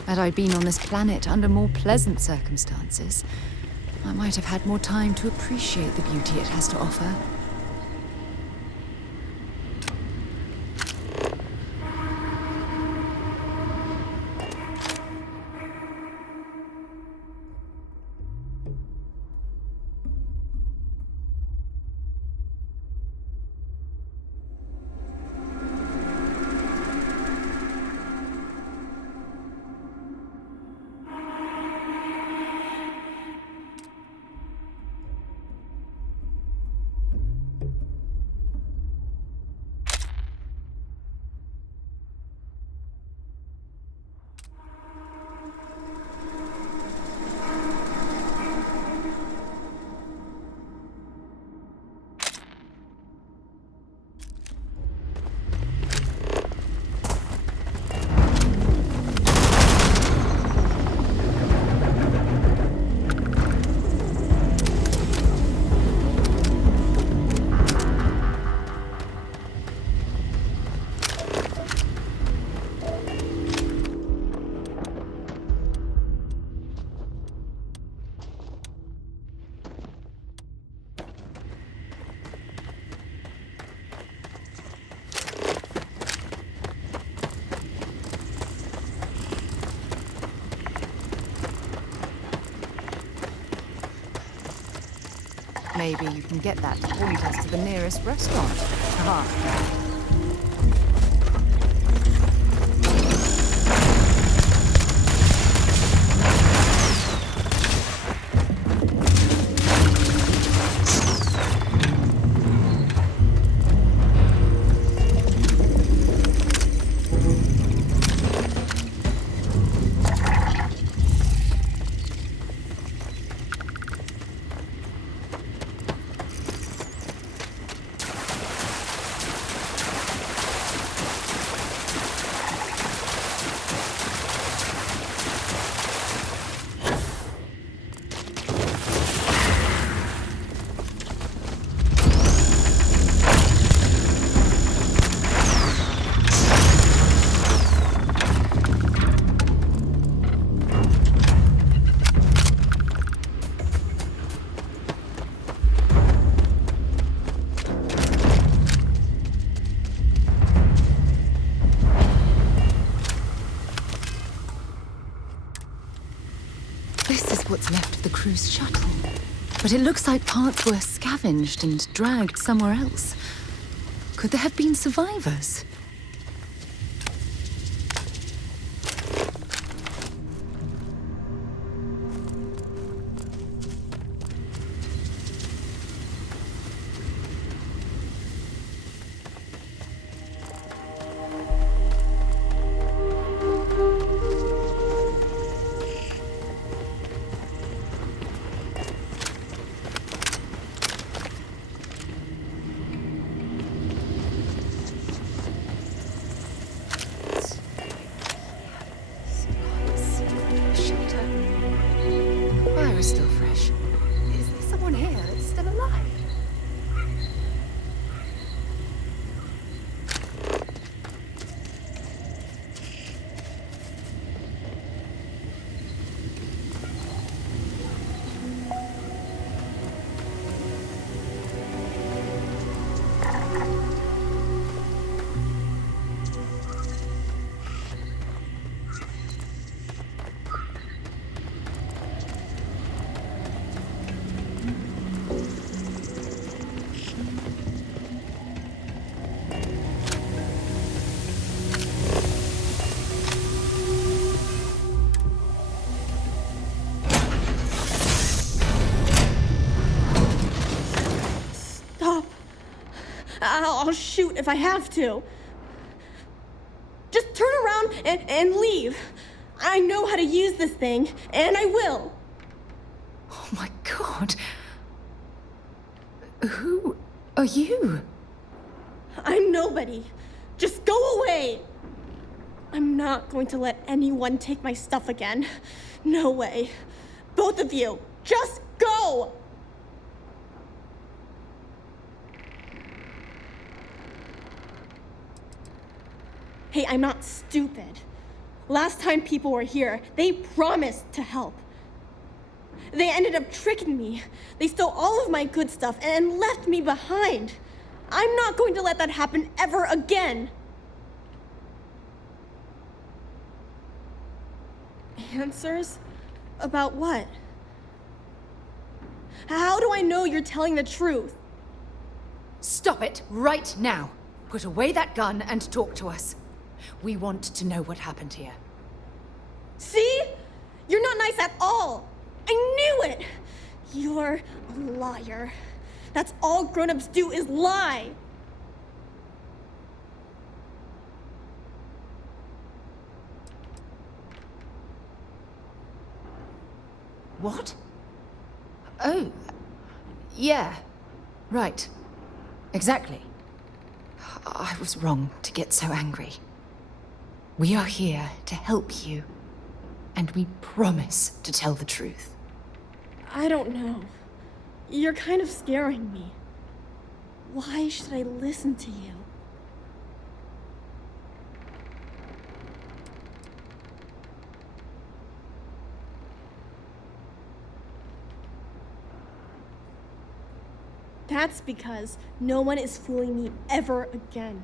Had I been on this planet under more pleasant circumstances, I might have had more time to appreciate the beauty it has to offer. Maybe you can get that to point us to the nearest restaurant. Ah. What's left of the cruise shuttle. But it looks like parts were scavenged and dragged somewhere else. Could there have been survivors? Still fresh. Is there someone here that's still alive? I'll shoot if I have to. Just turn around and leave. I know how to use this thing, and I will. Oh my God. Who are you? I'm nobody. Just go away. I'm not going to let anyone take my stuff again. No way. Both of you, just go! Hey, I'm not stupid. Last time people were here, they promised to help. They ended up tricking me. They stole all of my good stuff and left me behind. I'm not going to let that happen ever again. Answers? About what? How do I know you're telling the truth? Stop it right now. Put away that gun and talk to us. We want to know what happened here. See? You're not nice at all. I knew it. You're a liar. That's all grown-ups do is lie. What? Oh, yeah, right. Exactly. I was wrong to get so angry. We are here to help you, and we promise to tell the truth. I don't know. You're kind of scaring me. Why should I listen to you? That's because no one is fooling me ever again.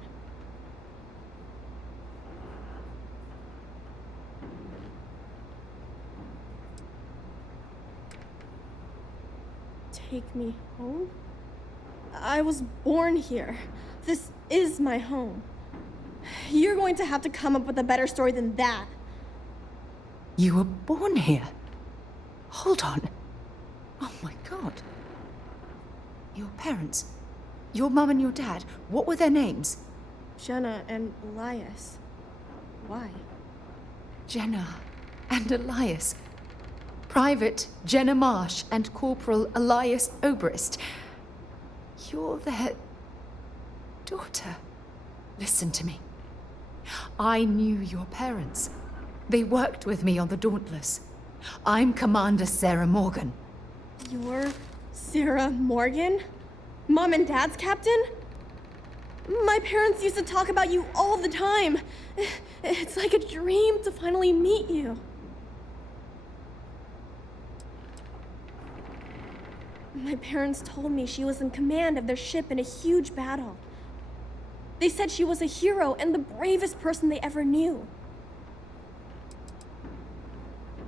Take me home? I was born here. This is my home. You're going to have to come up with a better story than that. You were born here? Hold on. Oh my god. Your parents, your mum and your dad, what were their names? Jenna and Elias. Why? Jenna and Elias. Private Jenna Marsh and Corporal Elias Obrist. You're their daughter. Listen to me. I knew your parents. They worked with me on the Dauntless. I'm Commander Sarah Morgan. You're Sarah Morgan? Mom and Dad's captain? My parents used to talk about you all the time. It's like a dream to finally meet you. My parents told me she was in command of their ship in a huge battle. They said she was a hero and the bravest person they ever knew.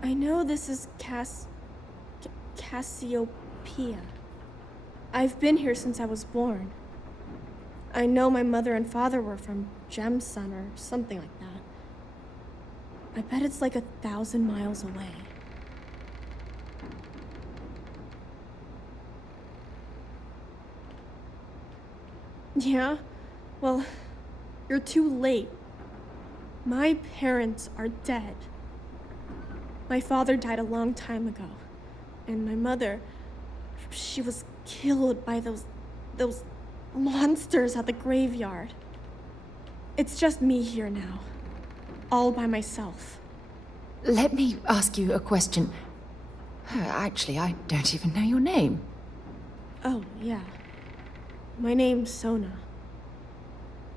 I know this is Cassiopeia. I've been here since I was born. I know my mother and father were from Gemsun or something like that. I bet it's like 1,000 miles away. Yeah? Well, you're too late. My parents are dead. My father died a long time ago. And my mother, she was killed by those monsters at the graveyard. It's just me here now. All by myself. Let me ask you a question. Actually, I don't even know your name. Oh, yeah. My name's Sona.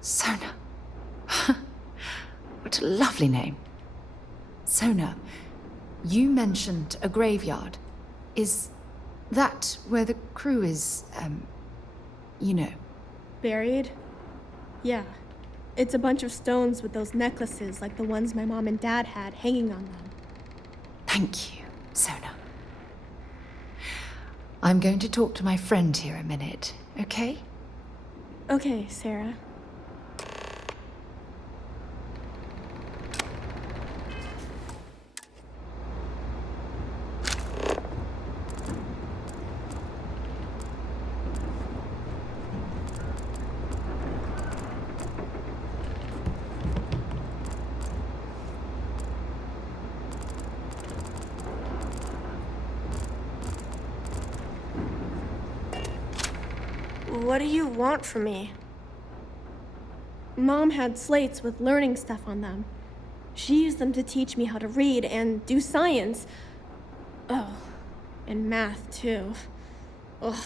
Sona. What a lovely name. Sona, you mentioned a graveyard. Is that where the crew is, you know? Buried? Yeah. It's a bunch of stones with those necklaces like the ones my mom and dad had hanging on them. Thank you, Sona. I'm going to talk to my friend here a minute, okay? Okay, Sarah. What do you want from me? Mom had slates with learning stuff on them. She used them to teach me how to read and do science. Oh, and math too. Ugh.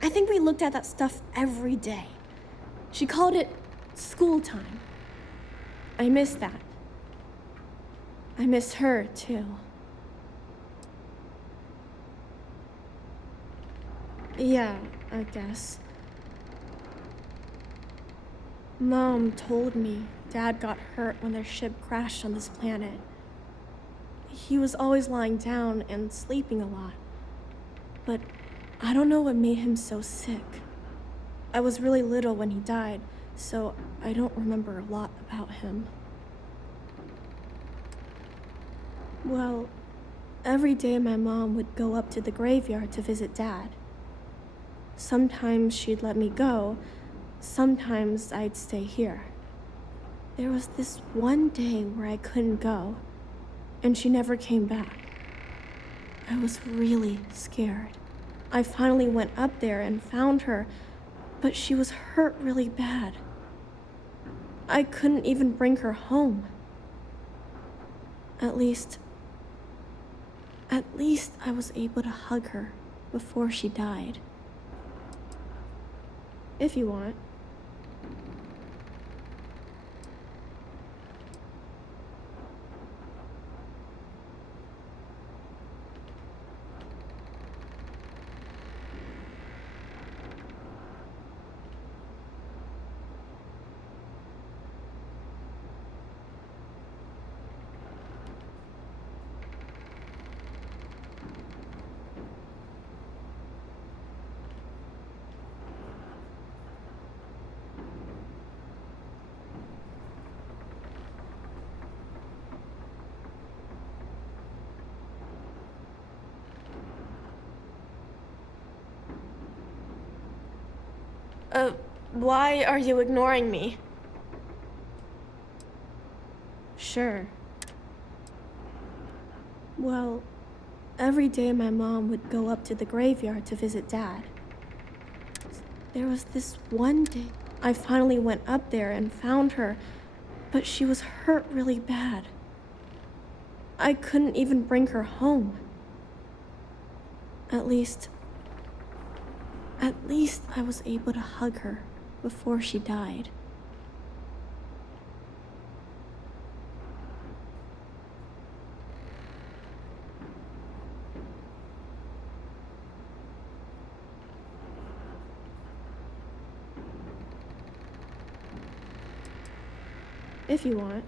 I think we looked at that stuff every day. She called it school time. I miss that. I miss her, too. Yeah, I guess. Mom told me Dad got hurt when their ship crashed on this planet. He was always lying down and sleeping a lot. But I don't know what made him so sick. I was really little when he died, so I don't remember a lot about him. Well, every day my mom would go up to the graveyard to visit Dad. Sometimes she'd let me go, sometimes I'd stay here. There was this one day where I couldn't go, and she never came back. I was really scared. I finally went up there and found her, but she was hurt really bad. I couldn't even bring her home. At least I was able to hug her before she died. If you want. Why are you ignoring me? Sure. Well, every day my mom would go up to the graveyard to visit Dad. There was this one day I finally went up there and found her, but she was hurt really bad. I couldn't even bring her home. At least I was able to hug her before she died. If you want.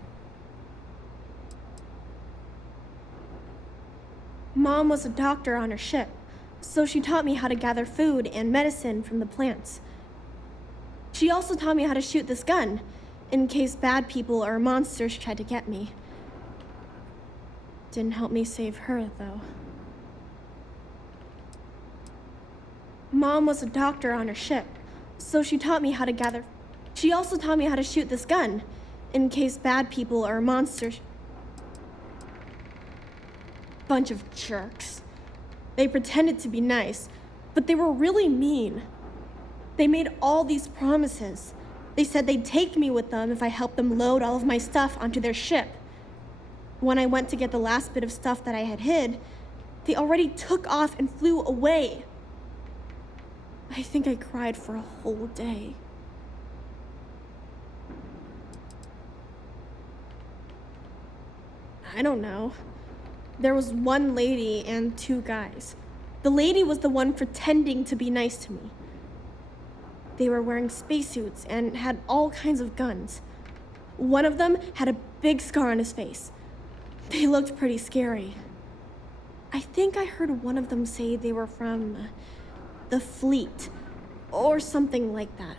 Mom was a doctor on her ship, so she taught me how to gather food and medicine from the plants. She also taught me how to shoot this gun, in case bad people or monsters tried to get me. Didn't help me save her, though. Mom was a doctor on her ship, so she taught me how to gather... She also taught me how to shoot this gun, in case bad people or monsters... Bunch of jerks. They pretended to be nice, but they were really mean. They made all these promises. They said they'd take me with them if I helped them load all of my stuff onto their ship. When I went to get the last bit of stuff that I had hid, they already took off and flew away. I think I cried for a whole day. I don't know. There was one lady and two guys. The lady was the one pretending to be nice to me. They were wearing spacesuits and had all kinds of guns. One of them had a big scar on his face. They looked pretty scary. I think I heard one of them say they were from the fleet, or something like that.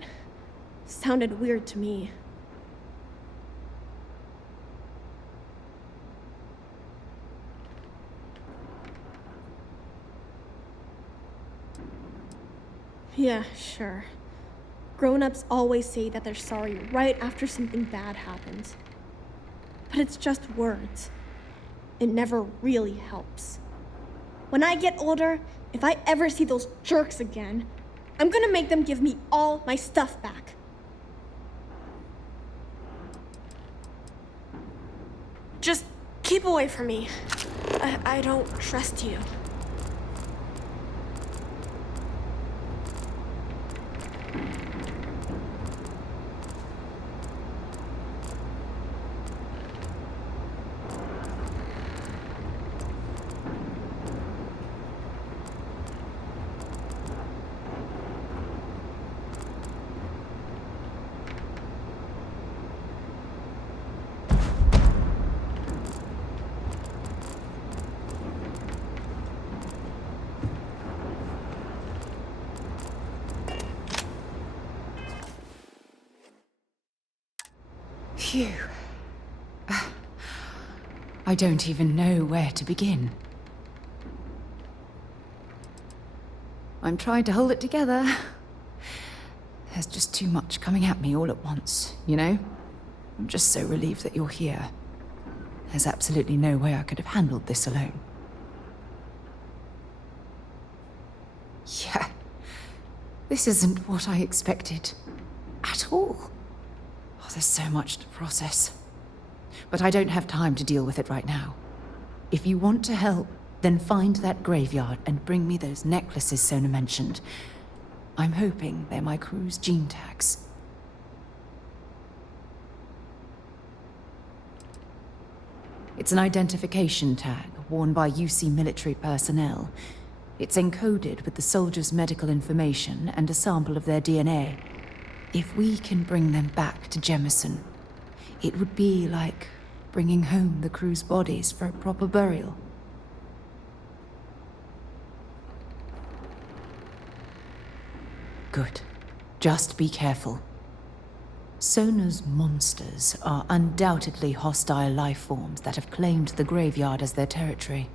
Sounded weird to me. Yeah, sure. Grown-ups always say that they're sorry right after something bad happens. But it's just words. It never really helps. When I get older, if I ever see those jerks again, I'm gonna make them give me all my stuff back. Just keep away from me. I don't trust you. Phew. I don't even know where to begin. I'm trying to hold it together. There's just too much coming at me all at once, you know? I'm just so relieved that you're here. There's absolutely no way I could have handled this alone. Yeah. This isn't what I expected. At all. Oh, there's so much to process. But I don't have time to deal with it right now. If you want to help, then find that graveyard and bring me those necklaces Sona mentioned. I'm hoping they're my crew's gene tags. It's an identification tag worn by UC military personnel. It's encoded with the soldiers' medical information and a sample of their DNA. If we can bring them back to Jemison, it would be like bringing home the crew's bodies for a proper burial. Good. Just be careful. Sona's monsters are undoubtedly hostile life forms that have claimed the graveyard as their territory.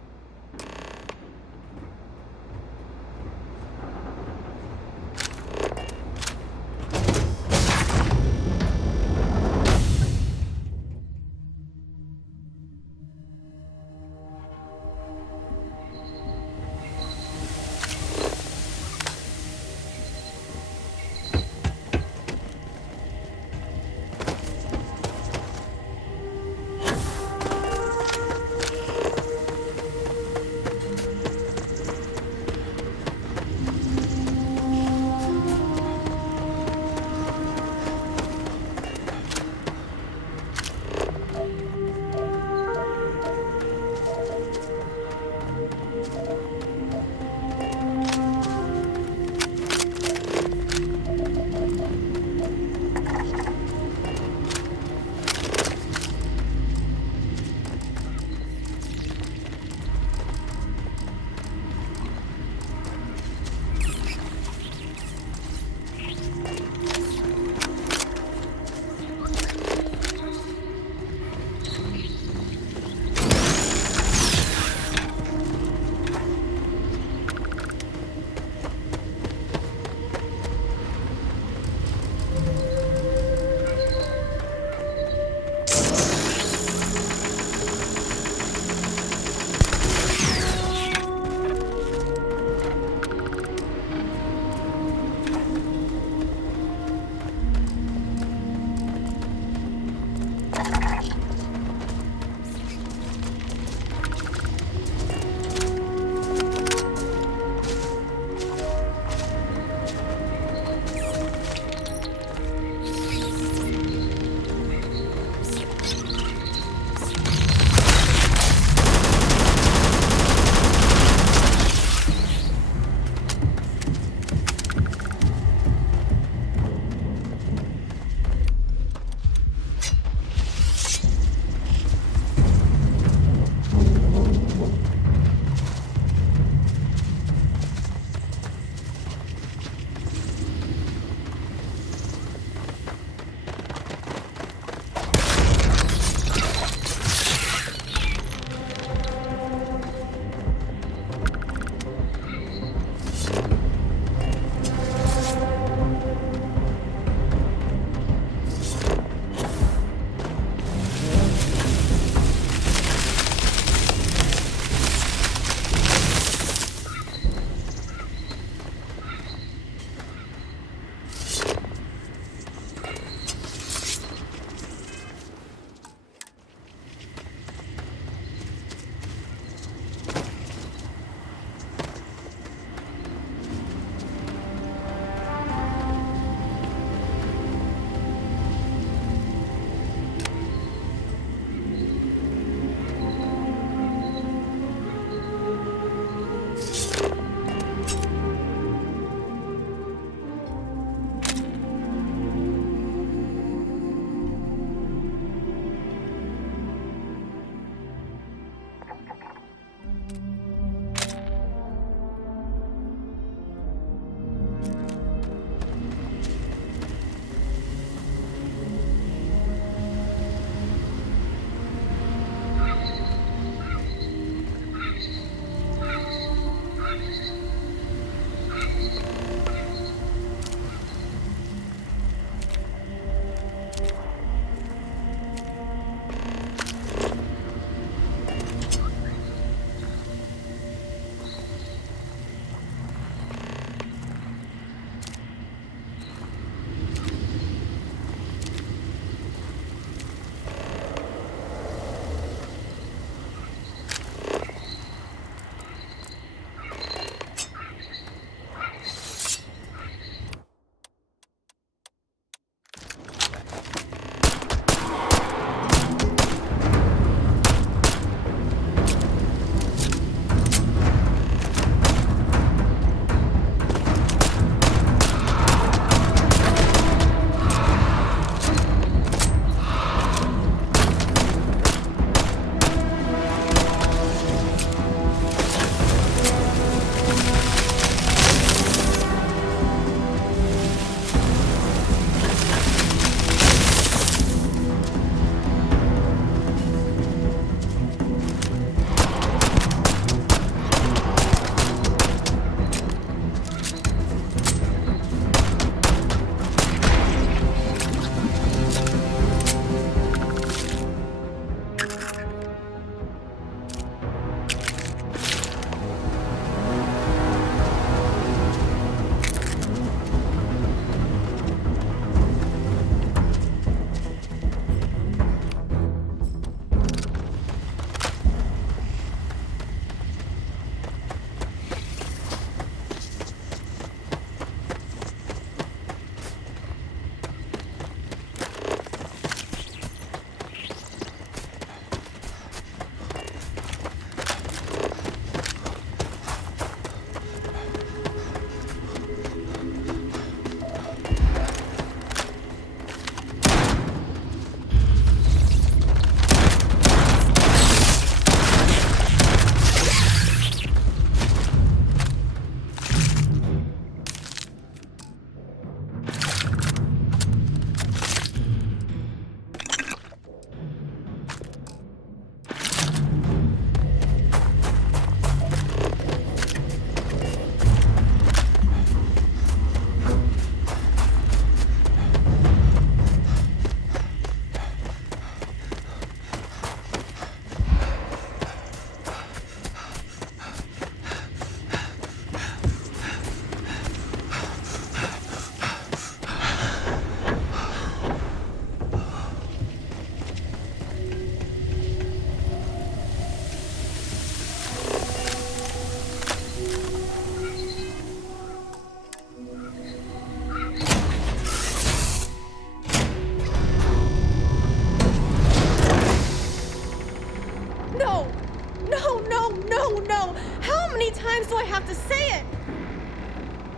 times do I have to say it?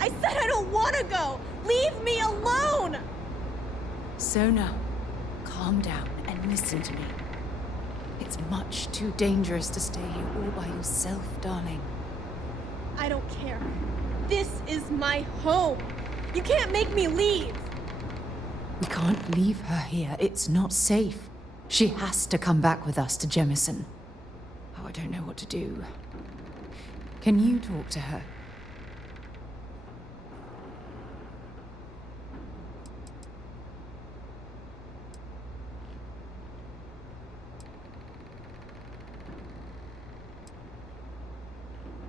I said I don't want to go! Leave me alone! Sona, calm down and listen to me. It's much too dangerous to stay here all by yourself, darling. I don't care. This is my home. You can't make me leave. We can't leave her here. It's not safe. She has to come back with us to Jemison. Oh, I don't know what to do. Can you talk to her?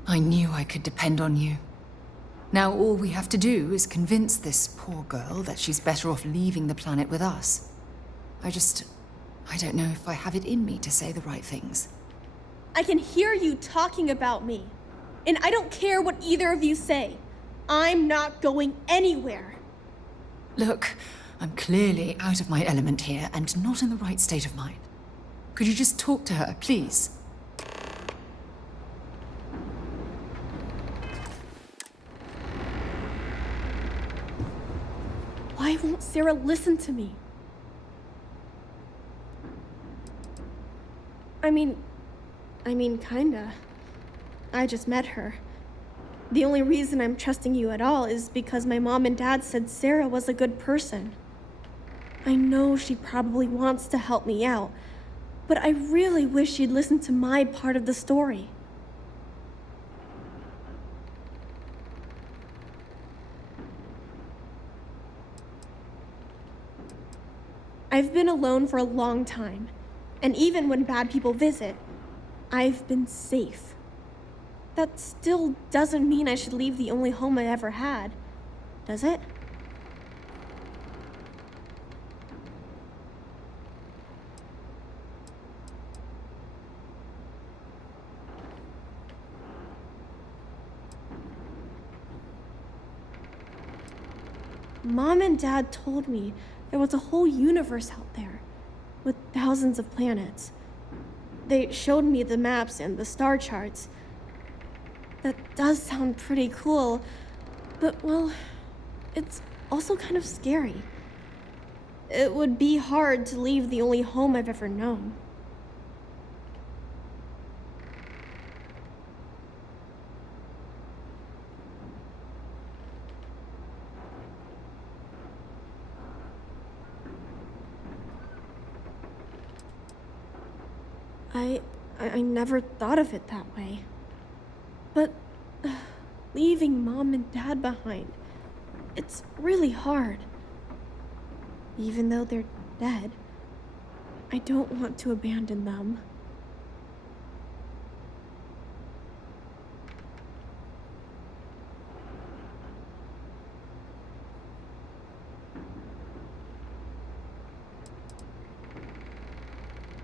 I knew I could depend on you. Now all we have to do is convince this poor girl that she's better off leaving the planet with us. I don't know if I have it in me to say the right things. I can hear you talking about me. And I don't care what either of you say. I'm not going anywhere. Look, I'm clearly out of my element here and not in the right state of mind. Could you just talk to her, please? Why won't Sarah listen to me? I mean, kinda. I just met her. The only reason I'm trusting you at all is because my mom and dad said Sarah was a good person. I know she probably wants to help me out, but I really wish she'd listen to my part of the story. I've been alone for a long time, and even when bad people visit, I've been safe. That still doesn't mean I should leave the only home I ever had, does it? Mom and Dad told me there was a whole universe out there, with thousands of planets. They showed me the maps and the star charts. That does sound pretty cool, but well, it's also kind of scary. It would be hard to leave the only home I've ever known. I never thought of it that way. But leaving Mom and Dad behind, it's really hard. Even though they're dead, I don't want to abandon them.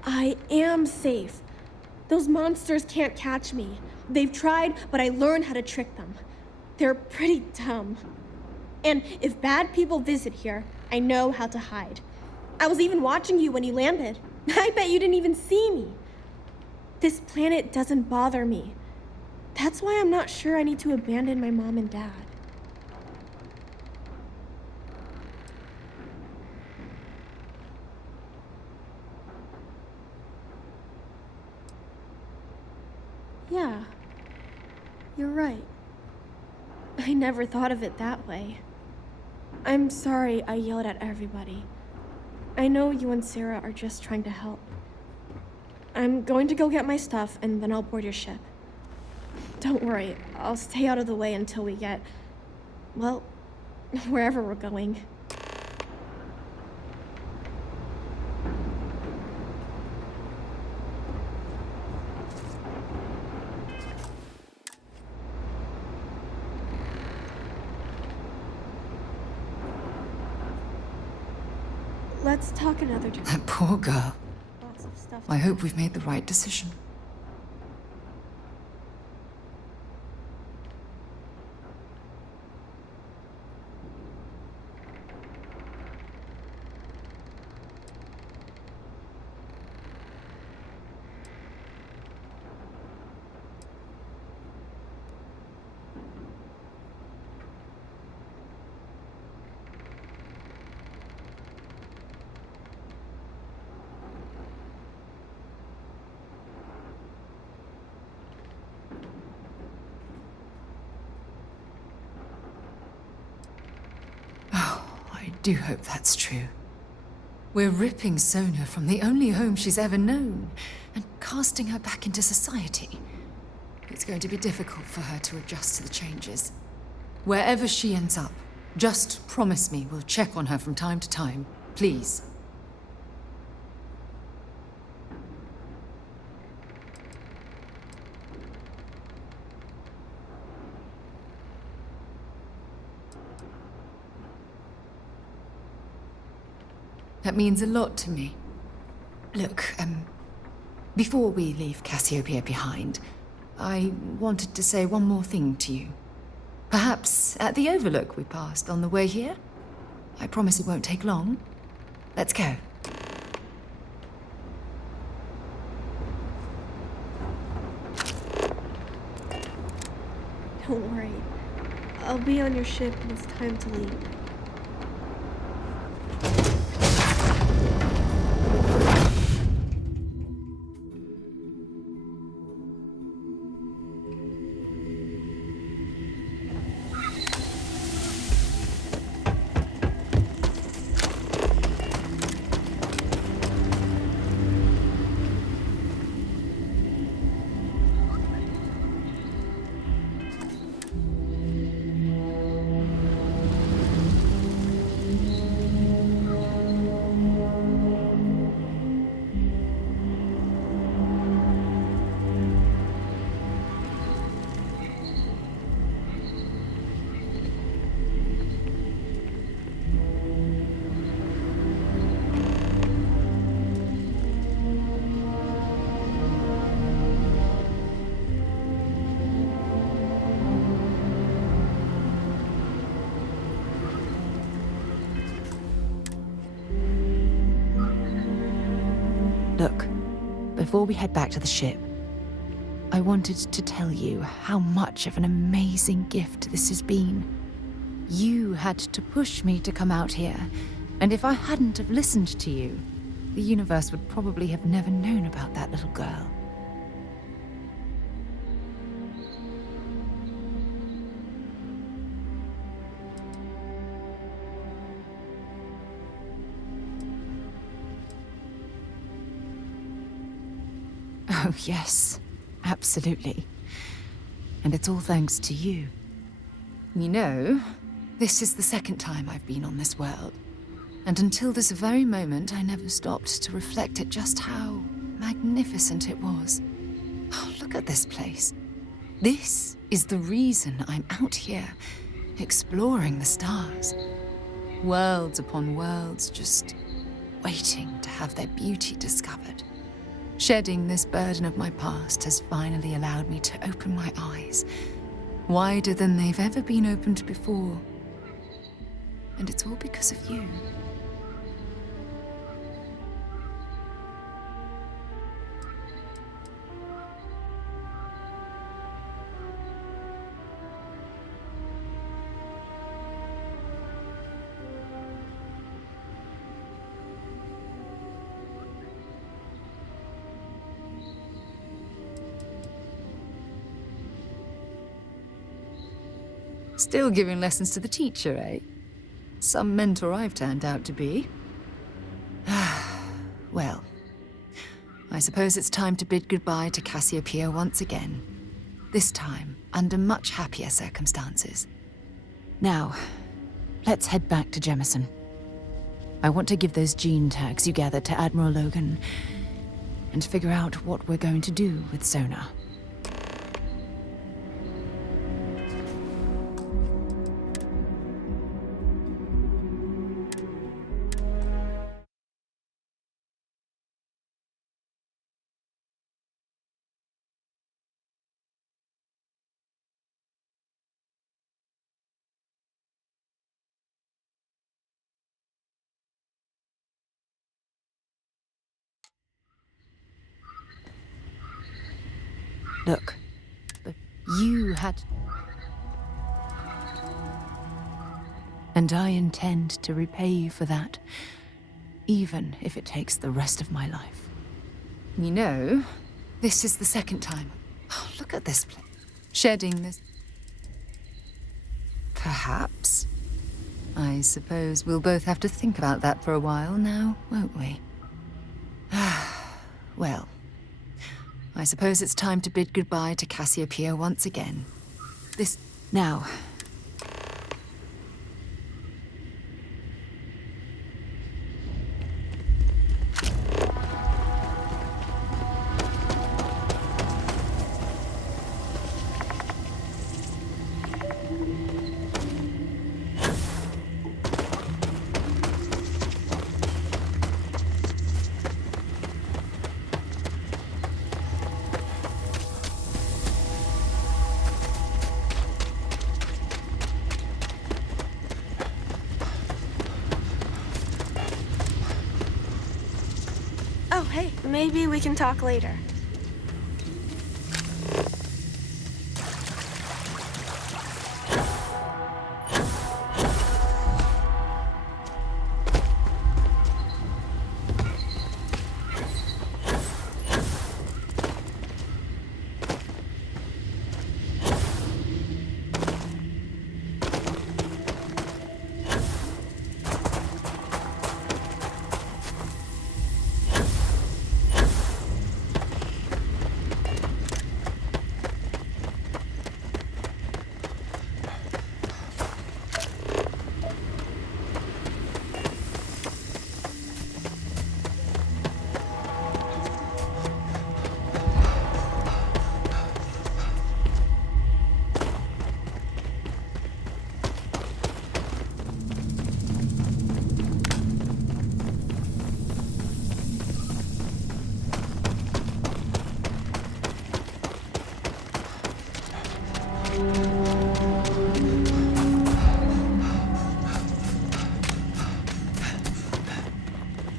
I am safe. Those monsters can't catch me. They've tried, but I learned how to trick them. They're pretty dumb. And if bad people visit here, I know how to hide. I was even watching you when you landed. I bet you didn't even see me. This planet doesn't bother me. That's why I'm not sure I need to abandon my mom and dad. Yeah, you're right. I never thought of it that way. I'm sorry I yelled at everybody. I know you and Sarah are just trying to help. I'm going to go get my stuff and then I'll board your ship. Don't worry, I'll stay out of the way until we get, well, wherever we're going. Let's talk another time. That poor girl. Lots of stuff. I hope we've made the right decision. do hope that's true. We're ripping Sona from the only home she's ever known and casting her back into society. It's going to be difficult for her to adjust to the changes. Wherever she ends up, just promise me we'll check on her from time to time, please. That means a lot to me. Look, before we leave Cassiopeia behind, I wanted to say one more thing to you. Perhaps at the overlook we passed on the way here? I promise it won't take long. Let's go. Don't worry. I'll be on your ship when it's time to leave. Look, before we head back to the ship, I wanted to tell you how much of an amazing gift this has been. You had to push me to come out here, and if I hadn't have listened to you, the universe would probably have never known about that little girl. Oh, yes. Absolutely. And it's all thanks to you. You know, this is the second time I've been on this world. And until this very moment, I never stopped to reflect at just how magnificent it was. Oh, look at this place. This is the reason I'm out here, exploring the stars. Worlds upon worlds, just waiting to have their beauty discovered. Shedding this burden of my past has finally allowed me to open my eyes, wider than they've ever been opened before. And it's all because of you. Still giving lessons to the teacher, eh? Some mentor I've turned out to be. Well, I suppose it's time to bid goodbye to Cassiopeia once again. This time, under much happier circumstances. Now, let's head back to Jemison. I want to give those gene tags you gathered to Admiral Logan and figure out what we're going to do with Sona. Look, but you had... And I intend to repay you for that, even if it takes the rest of my life. You know, this is the second time. Oh, look at this place. Shedding this... Perhaps I suppose we'll both have to think about that for a while now, won't we? Well, I suppose it's time to bid goodbye to Cassiopeia once again. Now. Oh, hey, maybe we can talk later.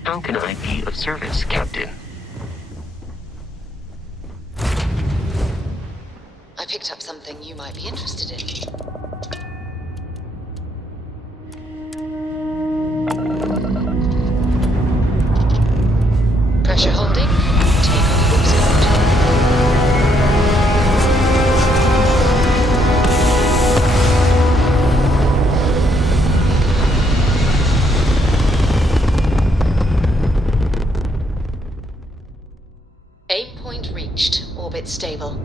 How can I be of service, Captain? I picked up something you might be interested in. Pressure holding. Take off full start. Aim point reached. Orbit stable.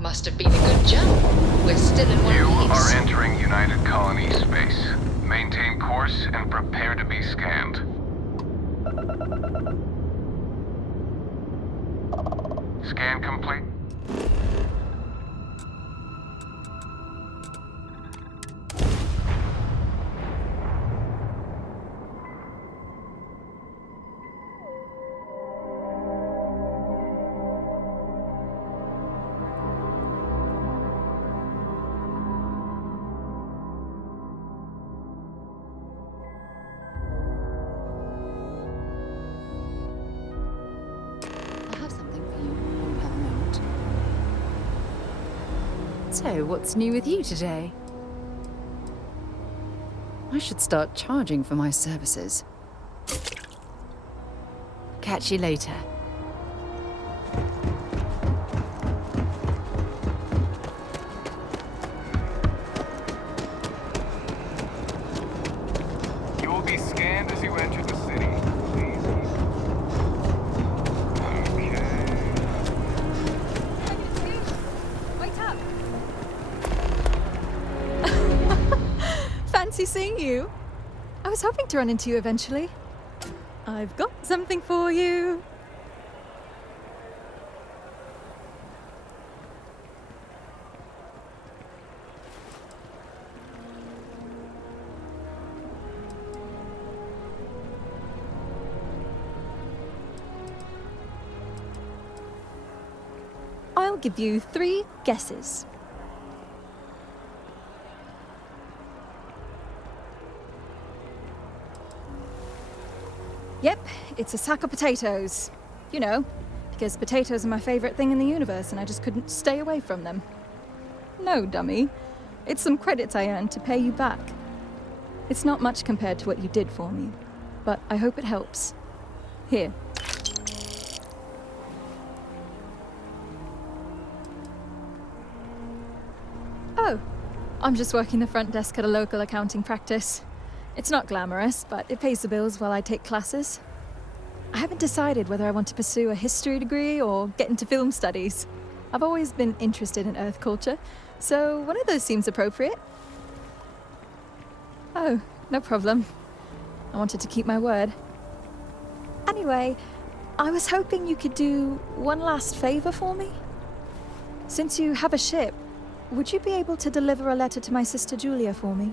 Must have been a good jump. We're still in one piece. You are entering United Colony space. Maintain course and prepare to be scanned. Scan complete. So, what's new with you today? I should start charging for my services. Catch you later. You will be scanned as you enter the city. Please. Wait up! Fancy seeing you. I was hoping to run into you eventually. I've got something for you. I'll give you 3 guesses. Yep, it's a sack of potatoes. You know, because potatoes are my favorite thing in the universe and I just couldn't stay away from them. No, dummy. It's some credits I earned to pay you back. It's not much compared to what you did for me, but I hope it helps. Here. Oh, I'm just working the front desk at a local accounting practice. It's not glamorous, but it pays the bills while I take classes. I haven't decided whether I want to pursue a history degree or get into film studies. I've always been interested in Earth culture, so one of those seems appropriate. Oh, no problem. I wanted to keep my word. Anyway, I was hoping you could do one last favor for me. Since you have a ship, would you be able to deliver a letter to my sister Julia for me?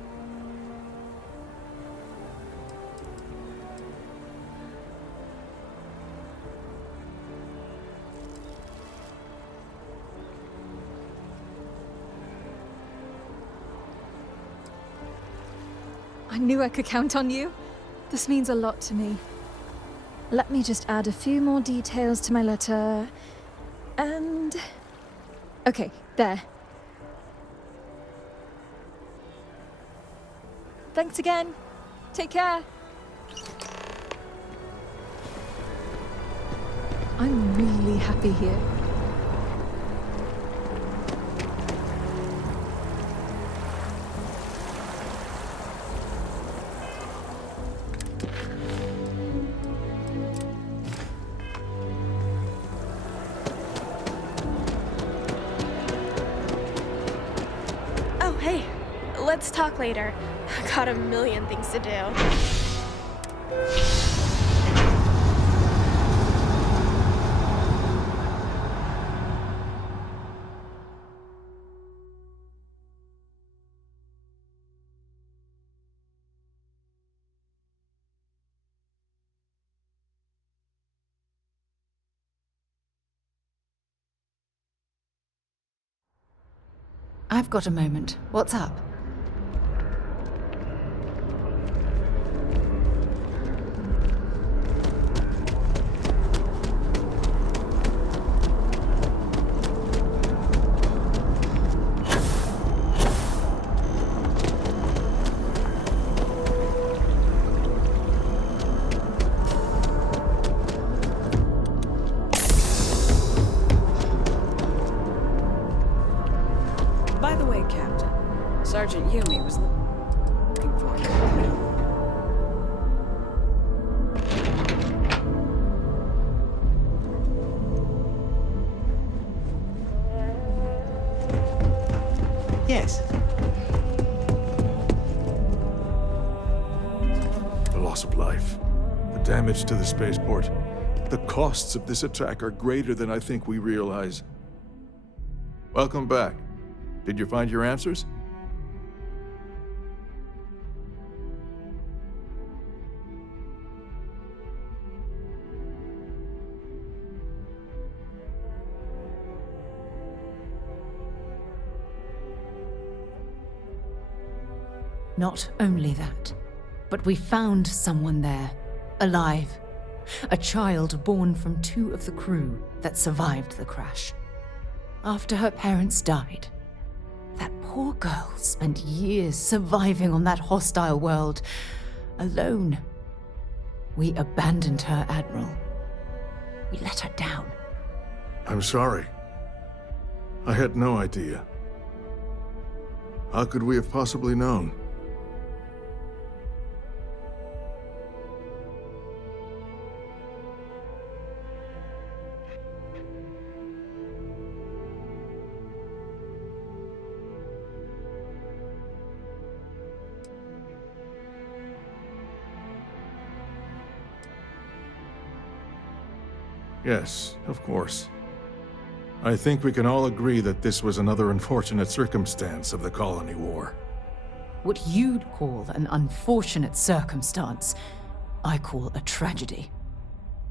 I knew I could count on you. This means a lot to me. Let me just add a few more details to my letter. And... okay, there. Thanks again. Take care. I'm really happy here. Oh, hey. Let's talk later. I got a million things to do. I've got a moment. What's up? By the way, Captain, Sergeant Yumi was looking for you. Yes. The loss of life, the damage to the spaceport. The costs of this attack are greater than I think we realize. Welcome back. Did you find your answers? Not only that, but we found someone there, alive. A child born from 2 of the crew that survived the crash. After her parents died, that poor girl spent years surviving on that hostile world, alone. We abandoned her, Admiral. We let her down. I'm sorry. I had no idea. How could we have possibly known? Yes, of course. I think we can all agree that this was another unfortunate circumstance of the Colony War. What you'd call an unfortunate circumstance, I call a tragedy.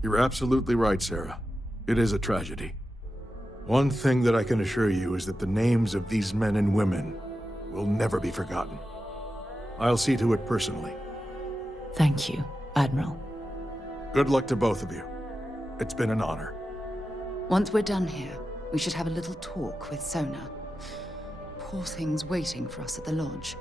You're absolutely right, Sarah. It is a tragedy. One thing that I can assure you is that the names of these men and women will never be forgotten. I'll see to it personally. Thank you, Admiral. Good luck to both of you. It's been an honor. Once we're done here, we should have a little talk with Sona. Poor thing's waiting for us at the lodge.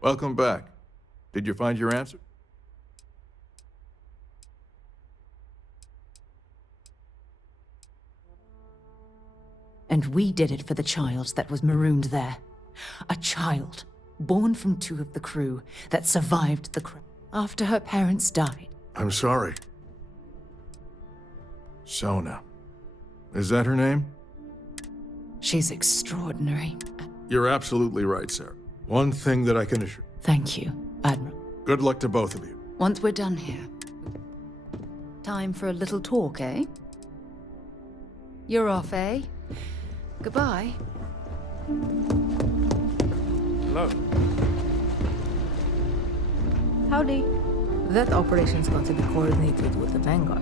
Welcome back. Did you find your answer? And we did it for the child that was marooned there. A child, born from 2 of the crew, that survived the crash after her parents died. I'm sorry. Sona. Is that her name? She's extraordinary. You're absolutely right, sir. One thing that I can assure... Thank you, Admiral. Good luck to both of you. Once we're done here. Time for a little talk, eh? You're off, eh? Goodbye. Hello. Howdy. That operation's got to be coordinated with the Vanguard.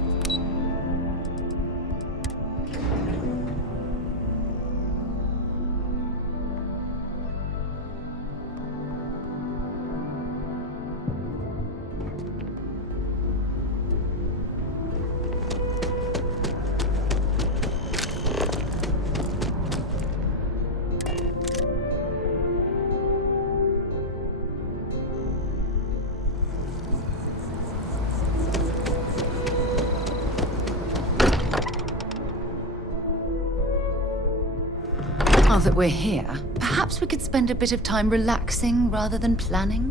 Now that we're here, perhaps we could spend a bit of time relaxing rather than planning?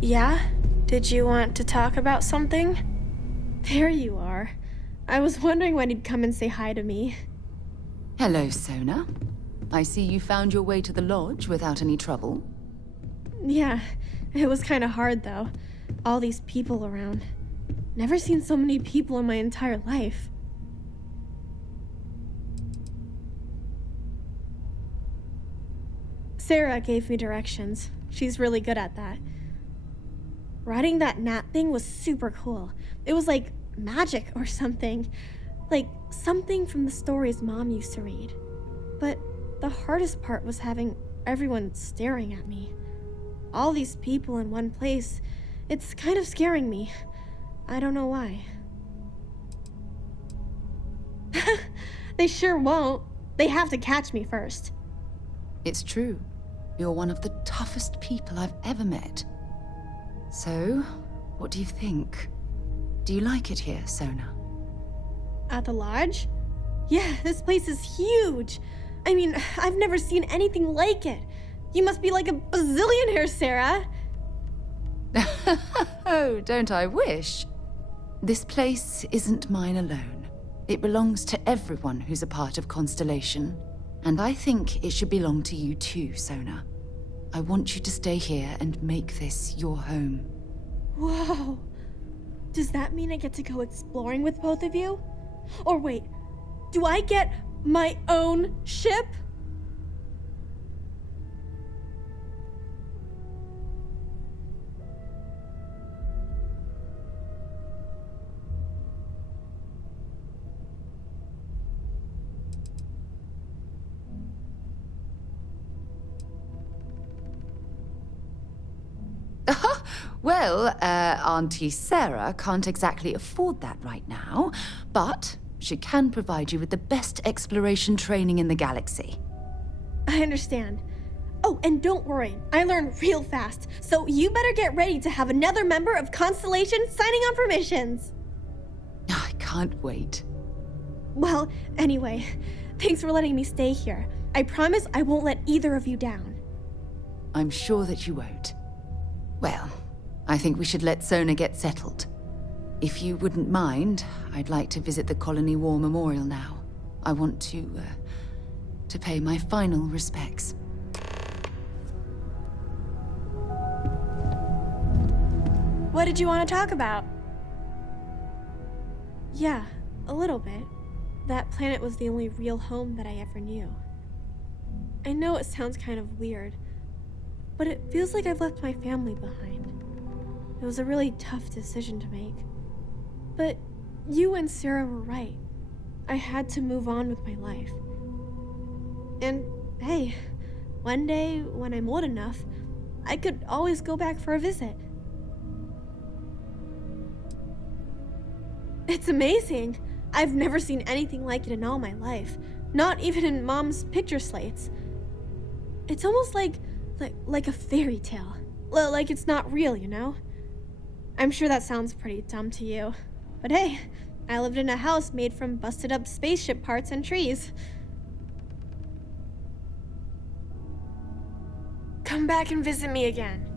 Yeah? Did you want to talk about something? There you are. I was wondering when you'd come and say hi to me. Hello, Sona. I see you found your way to the lodge without any trouble. Yeah, it was kind of hard though. All these people around. Never seen so many people in my entire life. Sarah gave me directions. She's really good at that. Riding that gnat thing was super cool. It was like magic or something. Like something from the stories Mom used to read. But the hardest part was having everyone staring at me. All these people in one place. It's kind of scaring me. I don't know why. They sure won't. They have to catch me first. It's true. You're one of the toughest people I've ever met. So, what do you think? Do you like it here, Sona? At the lodge? Yeah, this place is huge. I mean, I've never seen anything like it. You must be like a bazillionaire, Sarah. Oh, don't I wish? This place isn't mine alone. It belongs to everyone who's a part of Constellation. And I think it should belong to you too, Sona. I want you to stay here and make this your home. Whoa. Does that mean I get to go exploring with both of you? Or wait, do I get my own ship? Well, Auntie Sarah can't exactly afford that right now, but she can provide you with the best exploration training in the galaxy. I understand. Oh, and don't worry, I learn real fast, so you better get ready to have another member of Constellation signing on for missions. I can't wait. Well, anyway, thanks for letting me stay here. I promise I won't let either of you down. I'm sure that you won't. Well, I think we should let Sona get settled. If you wouldn't mind, I'd like to visit the Colony War Memorial now. I want to pay my final respects. What did you want to talk about? Yeah, a little bit. That planet was the only real home that I ever knew. I know it sounds kind of weird, but it feels like I've left my family behind. It was a really tough decision to make. But you and Sarah were right. I had to move on with my life. And hey, one day when I'm old enough, I could always go back for a visit. It's amazing. I've never seen anything like it in all my life. Not even in Mom's picture slates. It's almost like a fairy tale. Like it's not real, you know? I'm sure that sounds pretty dumb to you. But hey, I lived in a house made from busted up spaceship parts and trees. Come back and visit me again.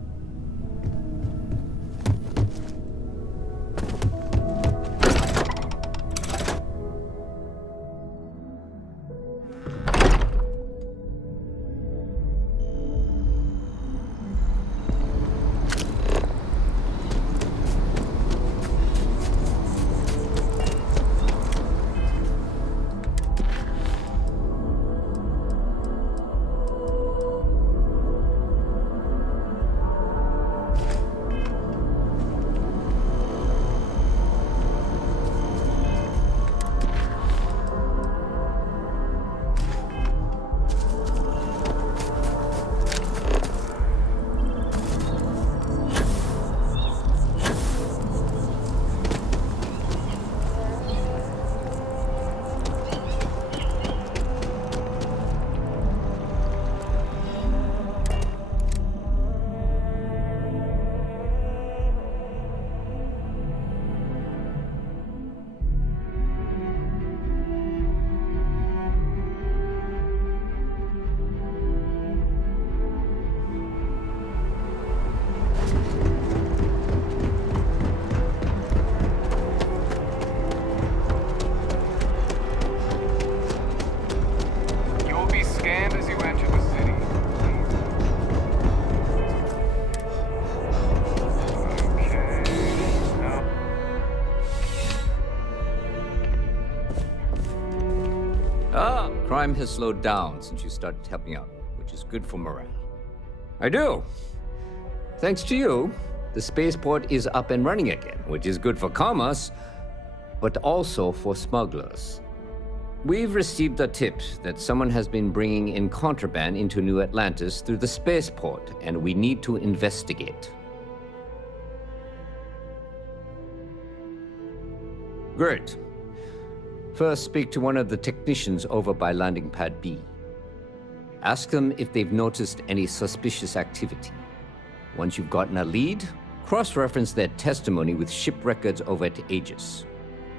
Crime has slowed down since you started helping out, which is good for morale. I do. Thanks to you, the spaceport is up and running again, which is good for commerce, but also for smugglers. We've received a tip that someone has been bringing in contraband into New Atlantis through the spaceport, and we need to investigate. Great. First, speak to one of the technicians over by Landing Pad B. Ask them if they've noticed any suspicious activity. Once you've gotten a lead, cross-reference their testimony with ship records over at Aegis.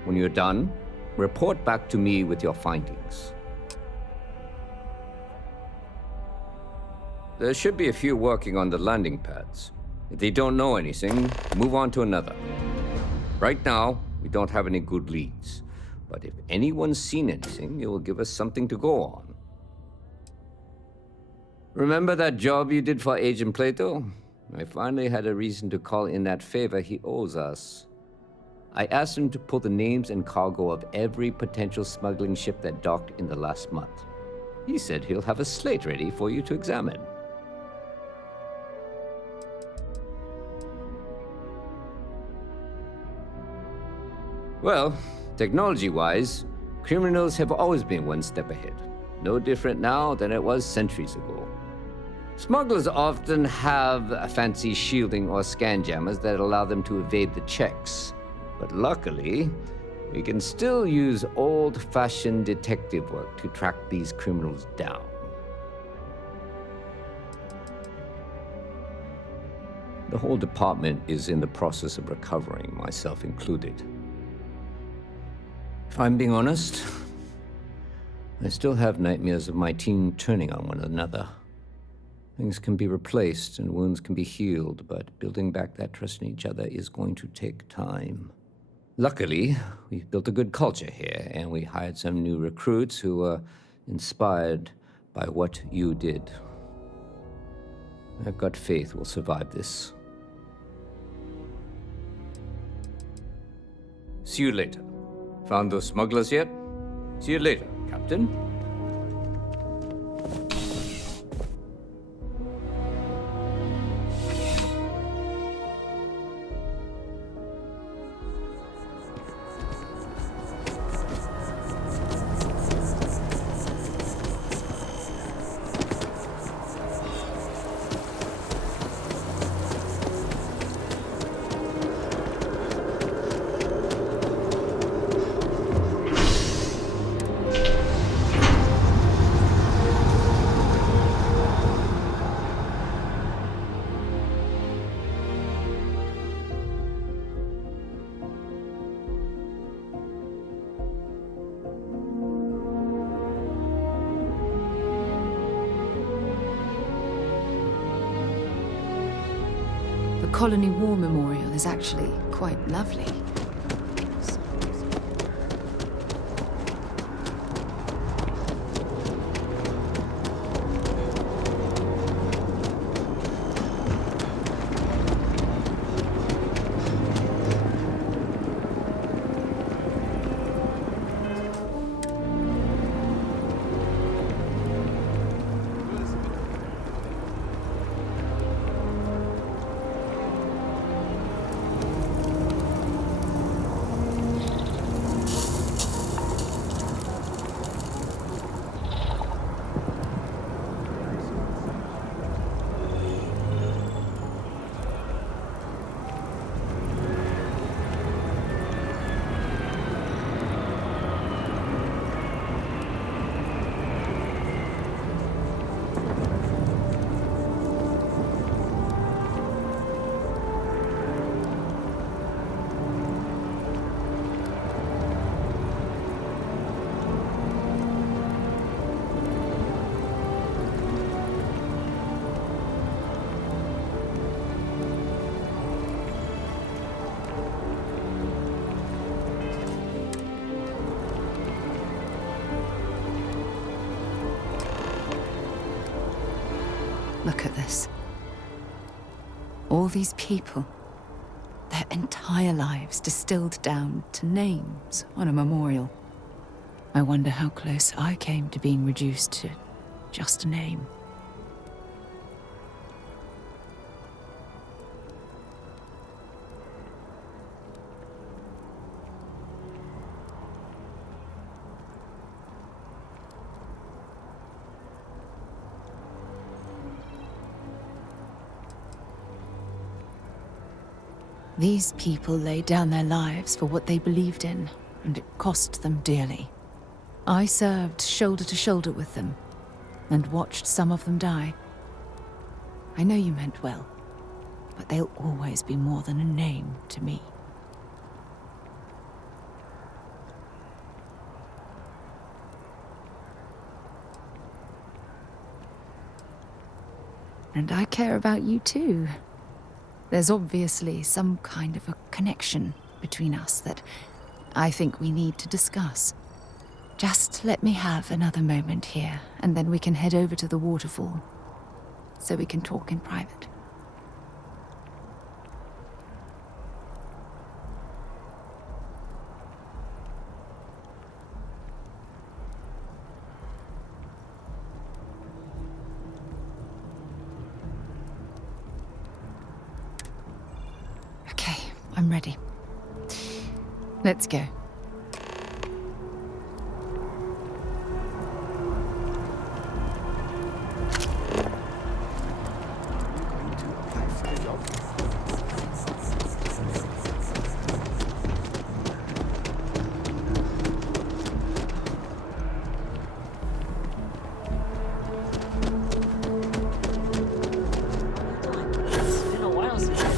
When you're done, report back to me with your findings. There should be a few working on the landing pads. If they don't know anything, move on to another. Right now, we don't have any good leads. But if anyone's seen anything, it will give us something to go on. Remember that job you did for Agent Plato? I finally had a reason to call in that favor he owes us. I asked him to pull the names and cargo of every potential smuggling ship that docked in the last month. He said he'll have a slate ready for you to examine. Well, technology-wise, criminals have always been one step ahead. No different now than it was centuries ago. Smugglers often have a fancy shielding or scan jammers that allow them to evade the checks. But luckily, we can still use old-fashioned detective work to track these criminals down. The whole department is in the process of recovering, myself included. If I'm being honest, I still have nightmares of my team turning on one another. Things can be replaced and wounds can be healed, but building back that trust in each other is going to take time. Luckily, we've built a good culture here, and we hired some new recruits who were inspired by what you did. I've got faith we'll survive this. See you later. Found those smugglers yet? See you later, Captain. The Colony War Memorial is actually quite lovely. Look at this. All these people, their entire lives distilled down to names on a memorial. I wonder how close I came to being reduced to just a name. These people laid down their lives for what they believed in, and it cost them dearly. I served shoulder to shoulder with them, and watched some of them die. I know you meant well, but they'll always be more than a name to me. And I care about you too. There's obviously some kind of a connection between us that I think we need to discuss. Just let me have another moment here, and then we can head over to the waterfall, so we can talk in private. Okay, I'm ready. Let's go. It's been a while since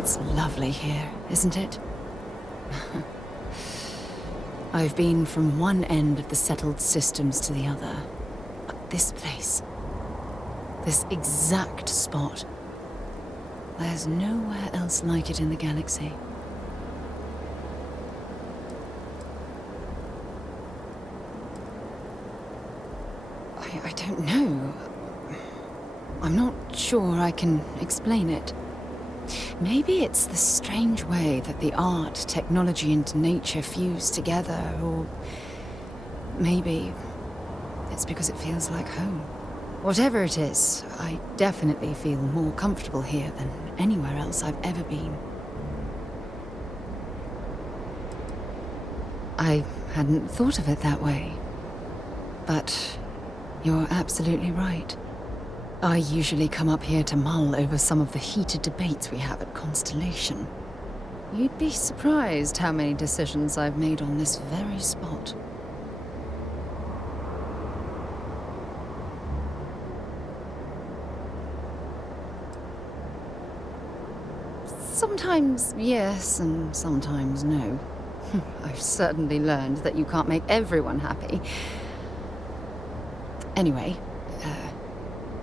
It's lovely here, isn't it? I've been from one end of the settled systems to the other. But this place, this exact spot, there's nowhere else like it in the galaxy. I don't know. I'm not sure I can explain it. Maybe it's the strange way that the art, technology, and nature fuse together, or maybe it's because it feels like home. Whatever it is, I definitely feel more comfortable here than anywhere else I've ever been. I hadn't thought of it that way, but you're absolutely right. I usually come up here to mull over some of the heated debates we have at Constellation. You'd be surprised how many decisions I've made on this very spot. Sometimes yes, and sometimes no. I've certainly learned that you can't make everyone happy. Anyway,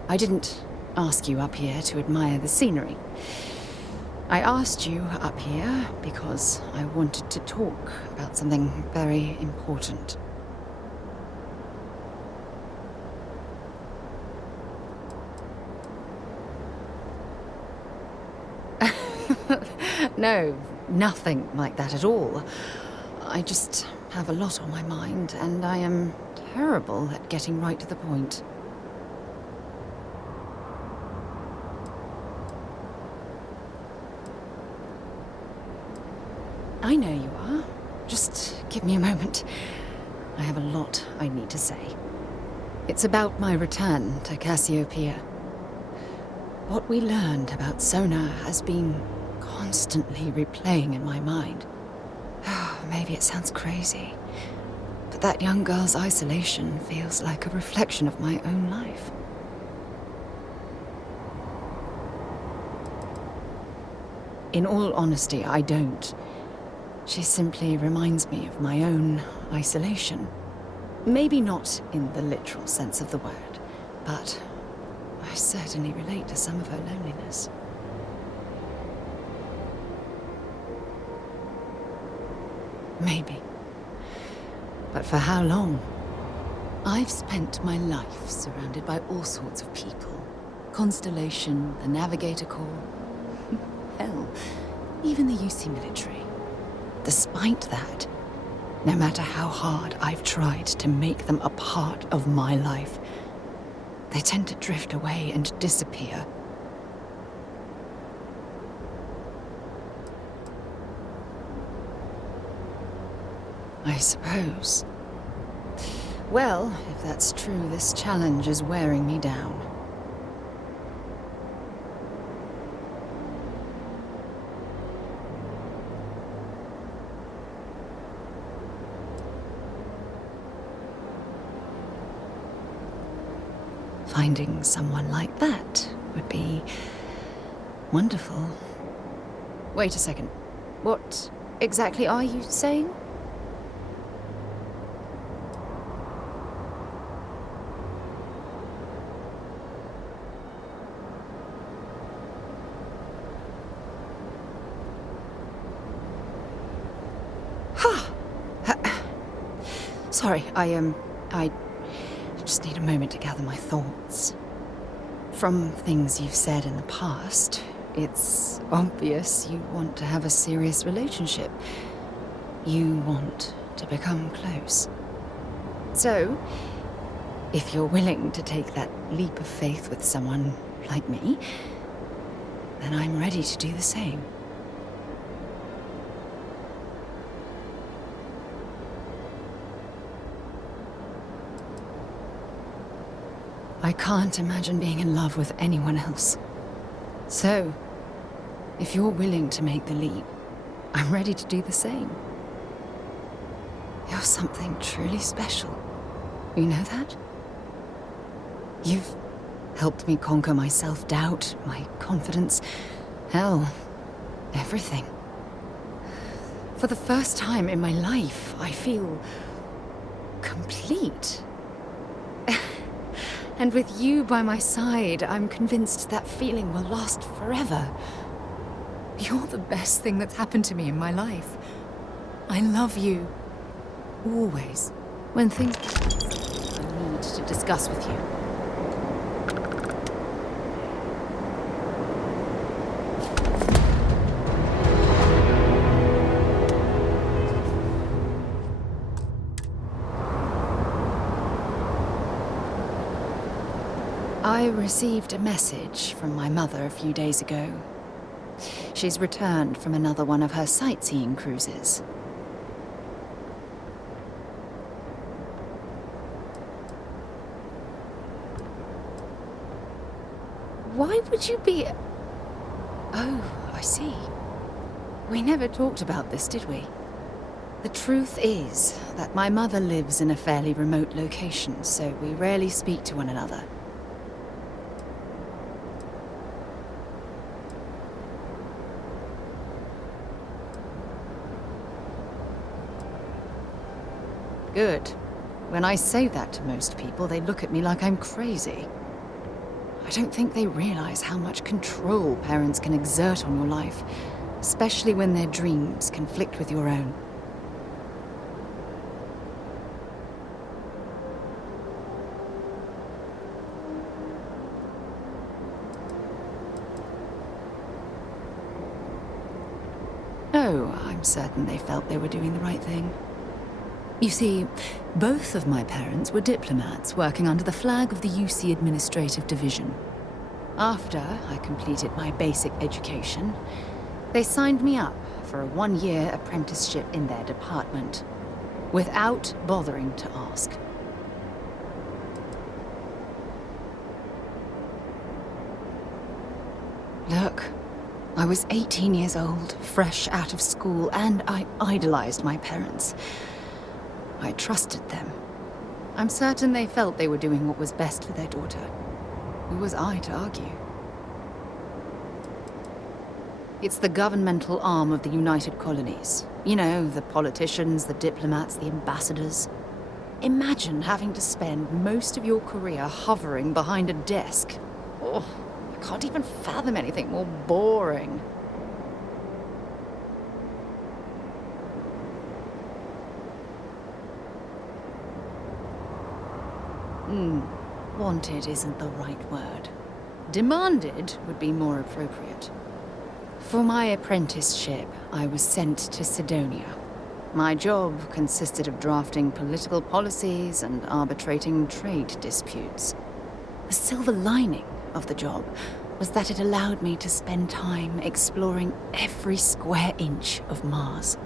I didn't ask you up here to admire the scenery. I asked you up here because I wanted to talk about something very important. No, nothing like that at all. I just have a lot on my mind, and I am terrible at getting right to the point. I know you are. Just give me a moment. I have a lot I need to say. It's about my return to Cassiopeia. What we learned about Sona has been constantly replaying in my mind. Maybe it sounds crazy, but that young girl's isolation feels like a reflection of my own life. In all honesty, I don't. She simply reminds me of my own isolation. Maybe not in the literal sense of the word, but I certainly relate to some of her loneliness. Maybe. But for how long? I've spent my life surrounded by all sorts of people. Constellation, the Navigator Corps. Hell, even the UC military. Despite that, no matter how hard I've tried to make them a part of my life, they tend to drift away and disappear. I suppose. Well, if that's true, this challenge is wearing me down. Finding someone like that would be wonderful. Wait a second. What exactly are you saying? Sorry, I just need a moment to gather my thoughts. From things you've said in the past, it's obvious you want to have a serious relationship. You want to become close. So, if you're willing to take that leap of faith with someone like me, then I'm ready to do the same. I can't imagine being in love with anyone else. So, if you're willing to make the leap, I'm ready to do the same. You're something truly special. You know that? You've helped me conquer my self-doubt, my confidence. Hell, everything. For the first time in my life, I feel complete. And with you by my side, I'm convinced that feeling will last forever. You're the best thing that's happened to me in my life. I love you. Always. When things I need to discuss with you. I received a message from my mother a few days ago. She's returned from another one of her sightseeing cruises. Why would you be... Oh, I see. We never talked about this, did we? The truth is that my mother lives in a fairly remote location, so we rarely speak to one another. Good. When I say that to most people, they look at me like I'm crazy. I don't think they realize how much control parents can exert on your life, especially when their dreams conflict with your own. Oh, I'm certain they felt they were doing the right thing. You see, both of my parents were diplomats working under the flag of the UC Administrative Division. After I completed my basic education, they signed me up for a one-year apprenticeship in their department, without bothering to ask. Look, I was 18 years old, fresh out of school, and I idolized my parents. I trusted them. I'm certain they felt they were doing what was best for their daughter. Who was I to argue? It's the governmental arm of the United Colonies. You know, the politicians, the diplomats, the ambassadors. Imagine having to spend most of your career hovering behind a desk. Oh, I can't even fathom anything more boring. Wanted isn't the right word. Demanded would be more appropriate. For my apprenticeship, I was sent to Sidonia. My job consisted of drafting political policies and arbitrating trade disputes. The silver lining of the job was that it allowed me to spend time exploring every square inch of Mars.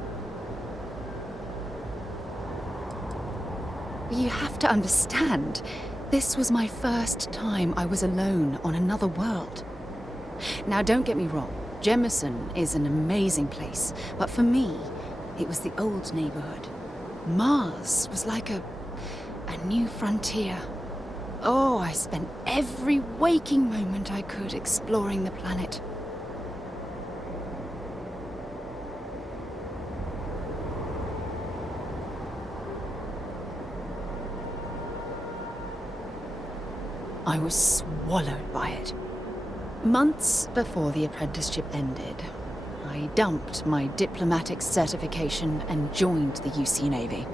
You have to understand, this was my first time I was alone on another world. Now, don't get me wrong, Jemison is an amazing place, but for me, it was the old neighborhood. Mars was like a new frontier. Oh, I spent every waking moment I could exploring the planet. I was swallowed by it. Months before the apprenticeship ended, I dumped my diplomatic certification and joined the UC Navy.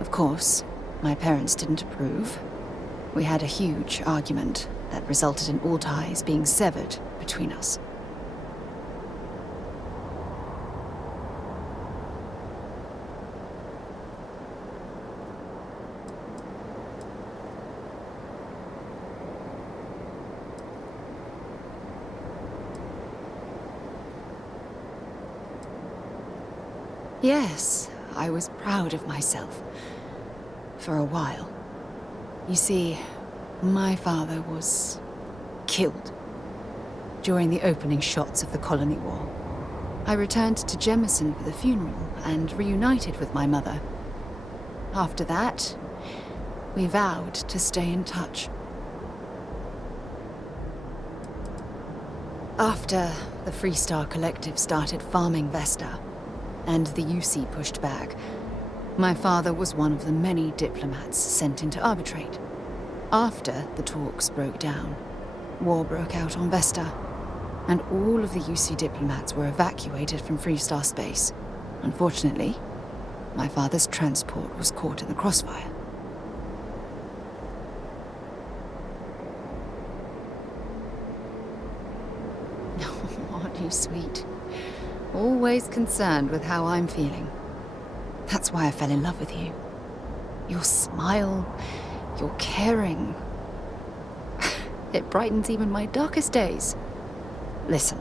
Of course, my parents didn't approve. We had a huge argument that resulted in all ties being severed between us. Yes, I was proud of myself. For a while. You see, my father was killed during the opening shots of the Colony War. I returned to Jemison for the funeral and reunited with my mother. After that, we vowed to stay in touch. After the Freestar Collective started farming Vesta, and the UC pushed back, my father was one of the many diplomats sent in to arbitrate. After the talks broke down, war broke out on Vesta, and all of the UC diplomats were evacuated from Freestar space. Unfortunately, my father's transport was caught in the crossfire. Aren't you sweet? Always concerned with how I'm feeling. That's why I fell in love with you. Your smile, your caring. It brightens even my darkest days. Listen,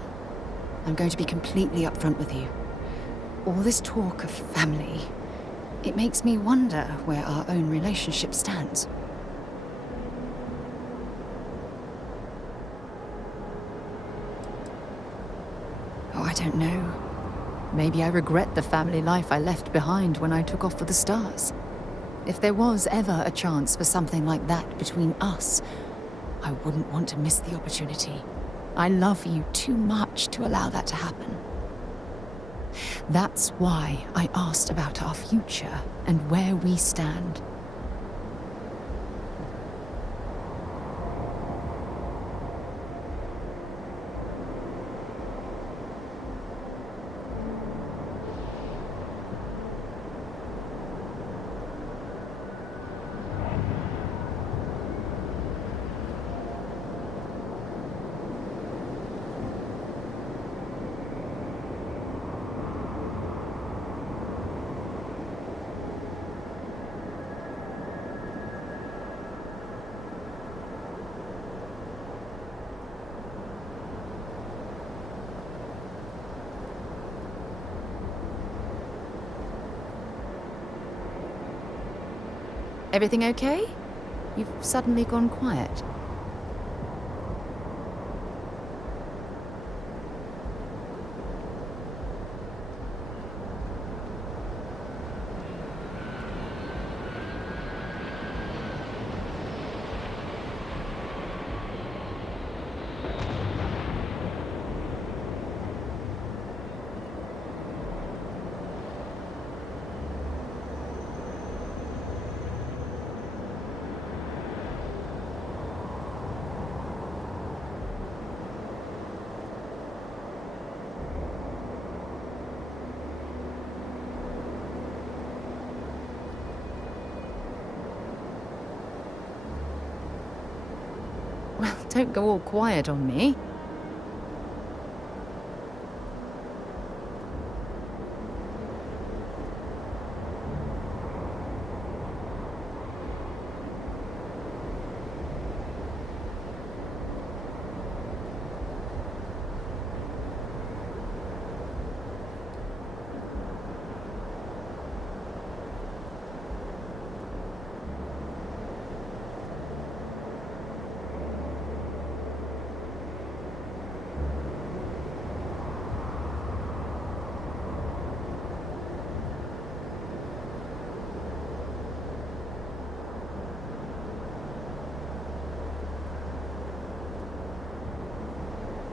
I'm going to be completely upfront with you. All this talk of family, it makes me wonder where our own relationship stands. Oh, I don't know. Maybe I regret the family life I left behind when I took off for the stars. If there was ever a chance for something like that between us, I wouldn't want to miss the opportunity. I love you too much to allow that to happen. That's why I asked about our future and where we stand. Everything okay? You've suddenly gone quiet. Well, don't go all quiet on me.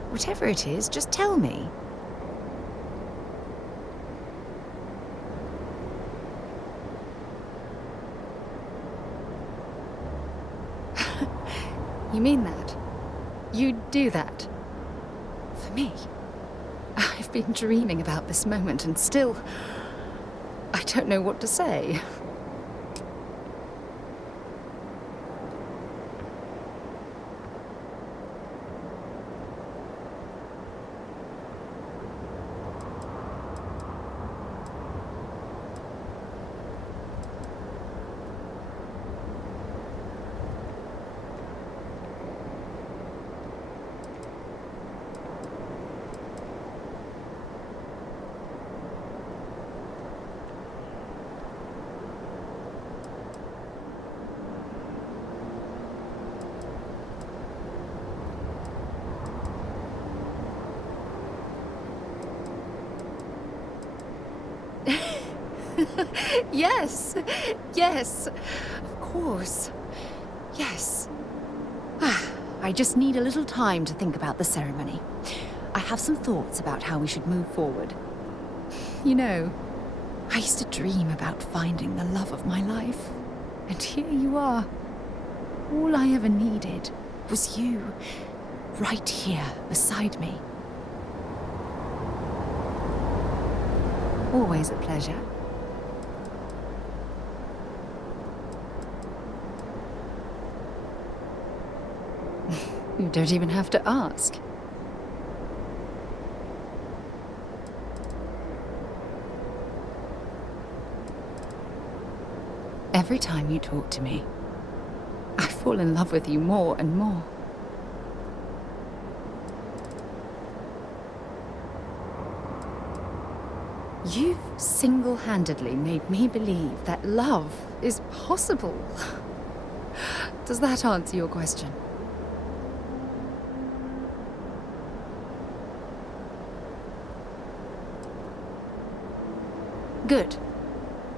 Whatever it is, just tell me. You mean that? You'd do that? For me? I've been dreaming about this moment and still... I don't know what to say. Yes, yes, of course, yes. I just need a little time to think about the ceremony. I have some thoughts about how we should move forward. You know, I used to dream about finding the love of my life. And here you are. All I ever needed was you, right here beside me. Always a pleasure. You don't even have to ask. Every time you talk to me, I fall in love with you more and more. You've single-handedly made me believe that love is possible. Does that answer your question? Good.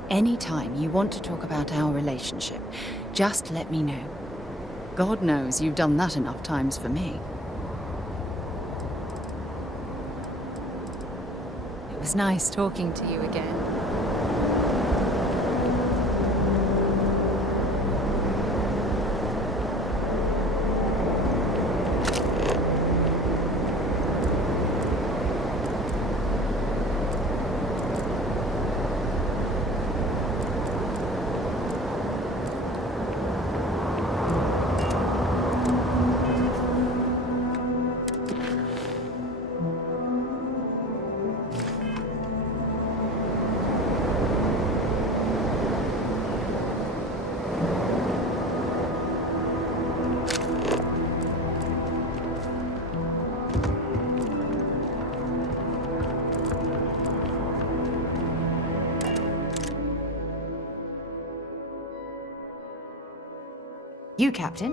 Anytime you want to talk about our relationship, just let me know. God knows you've done that enough times for me. It was nice talking to you again. You, Captain?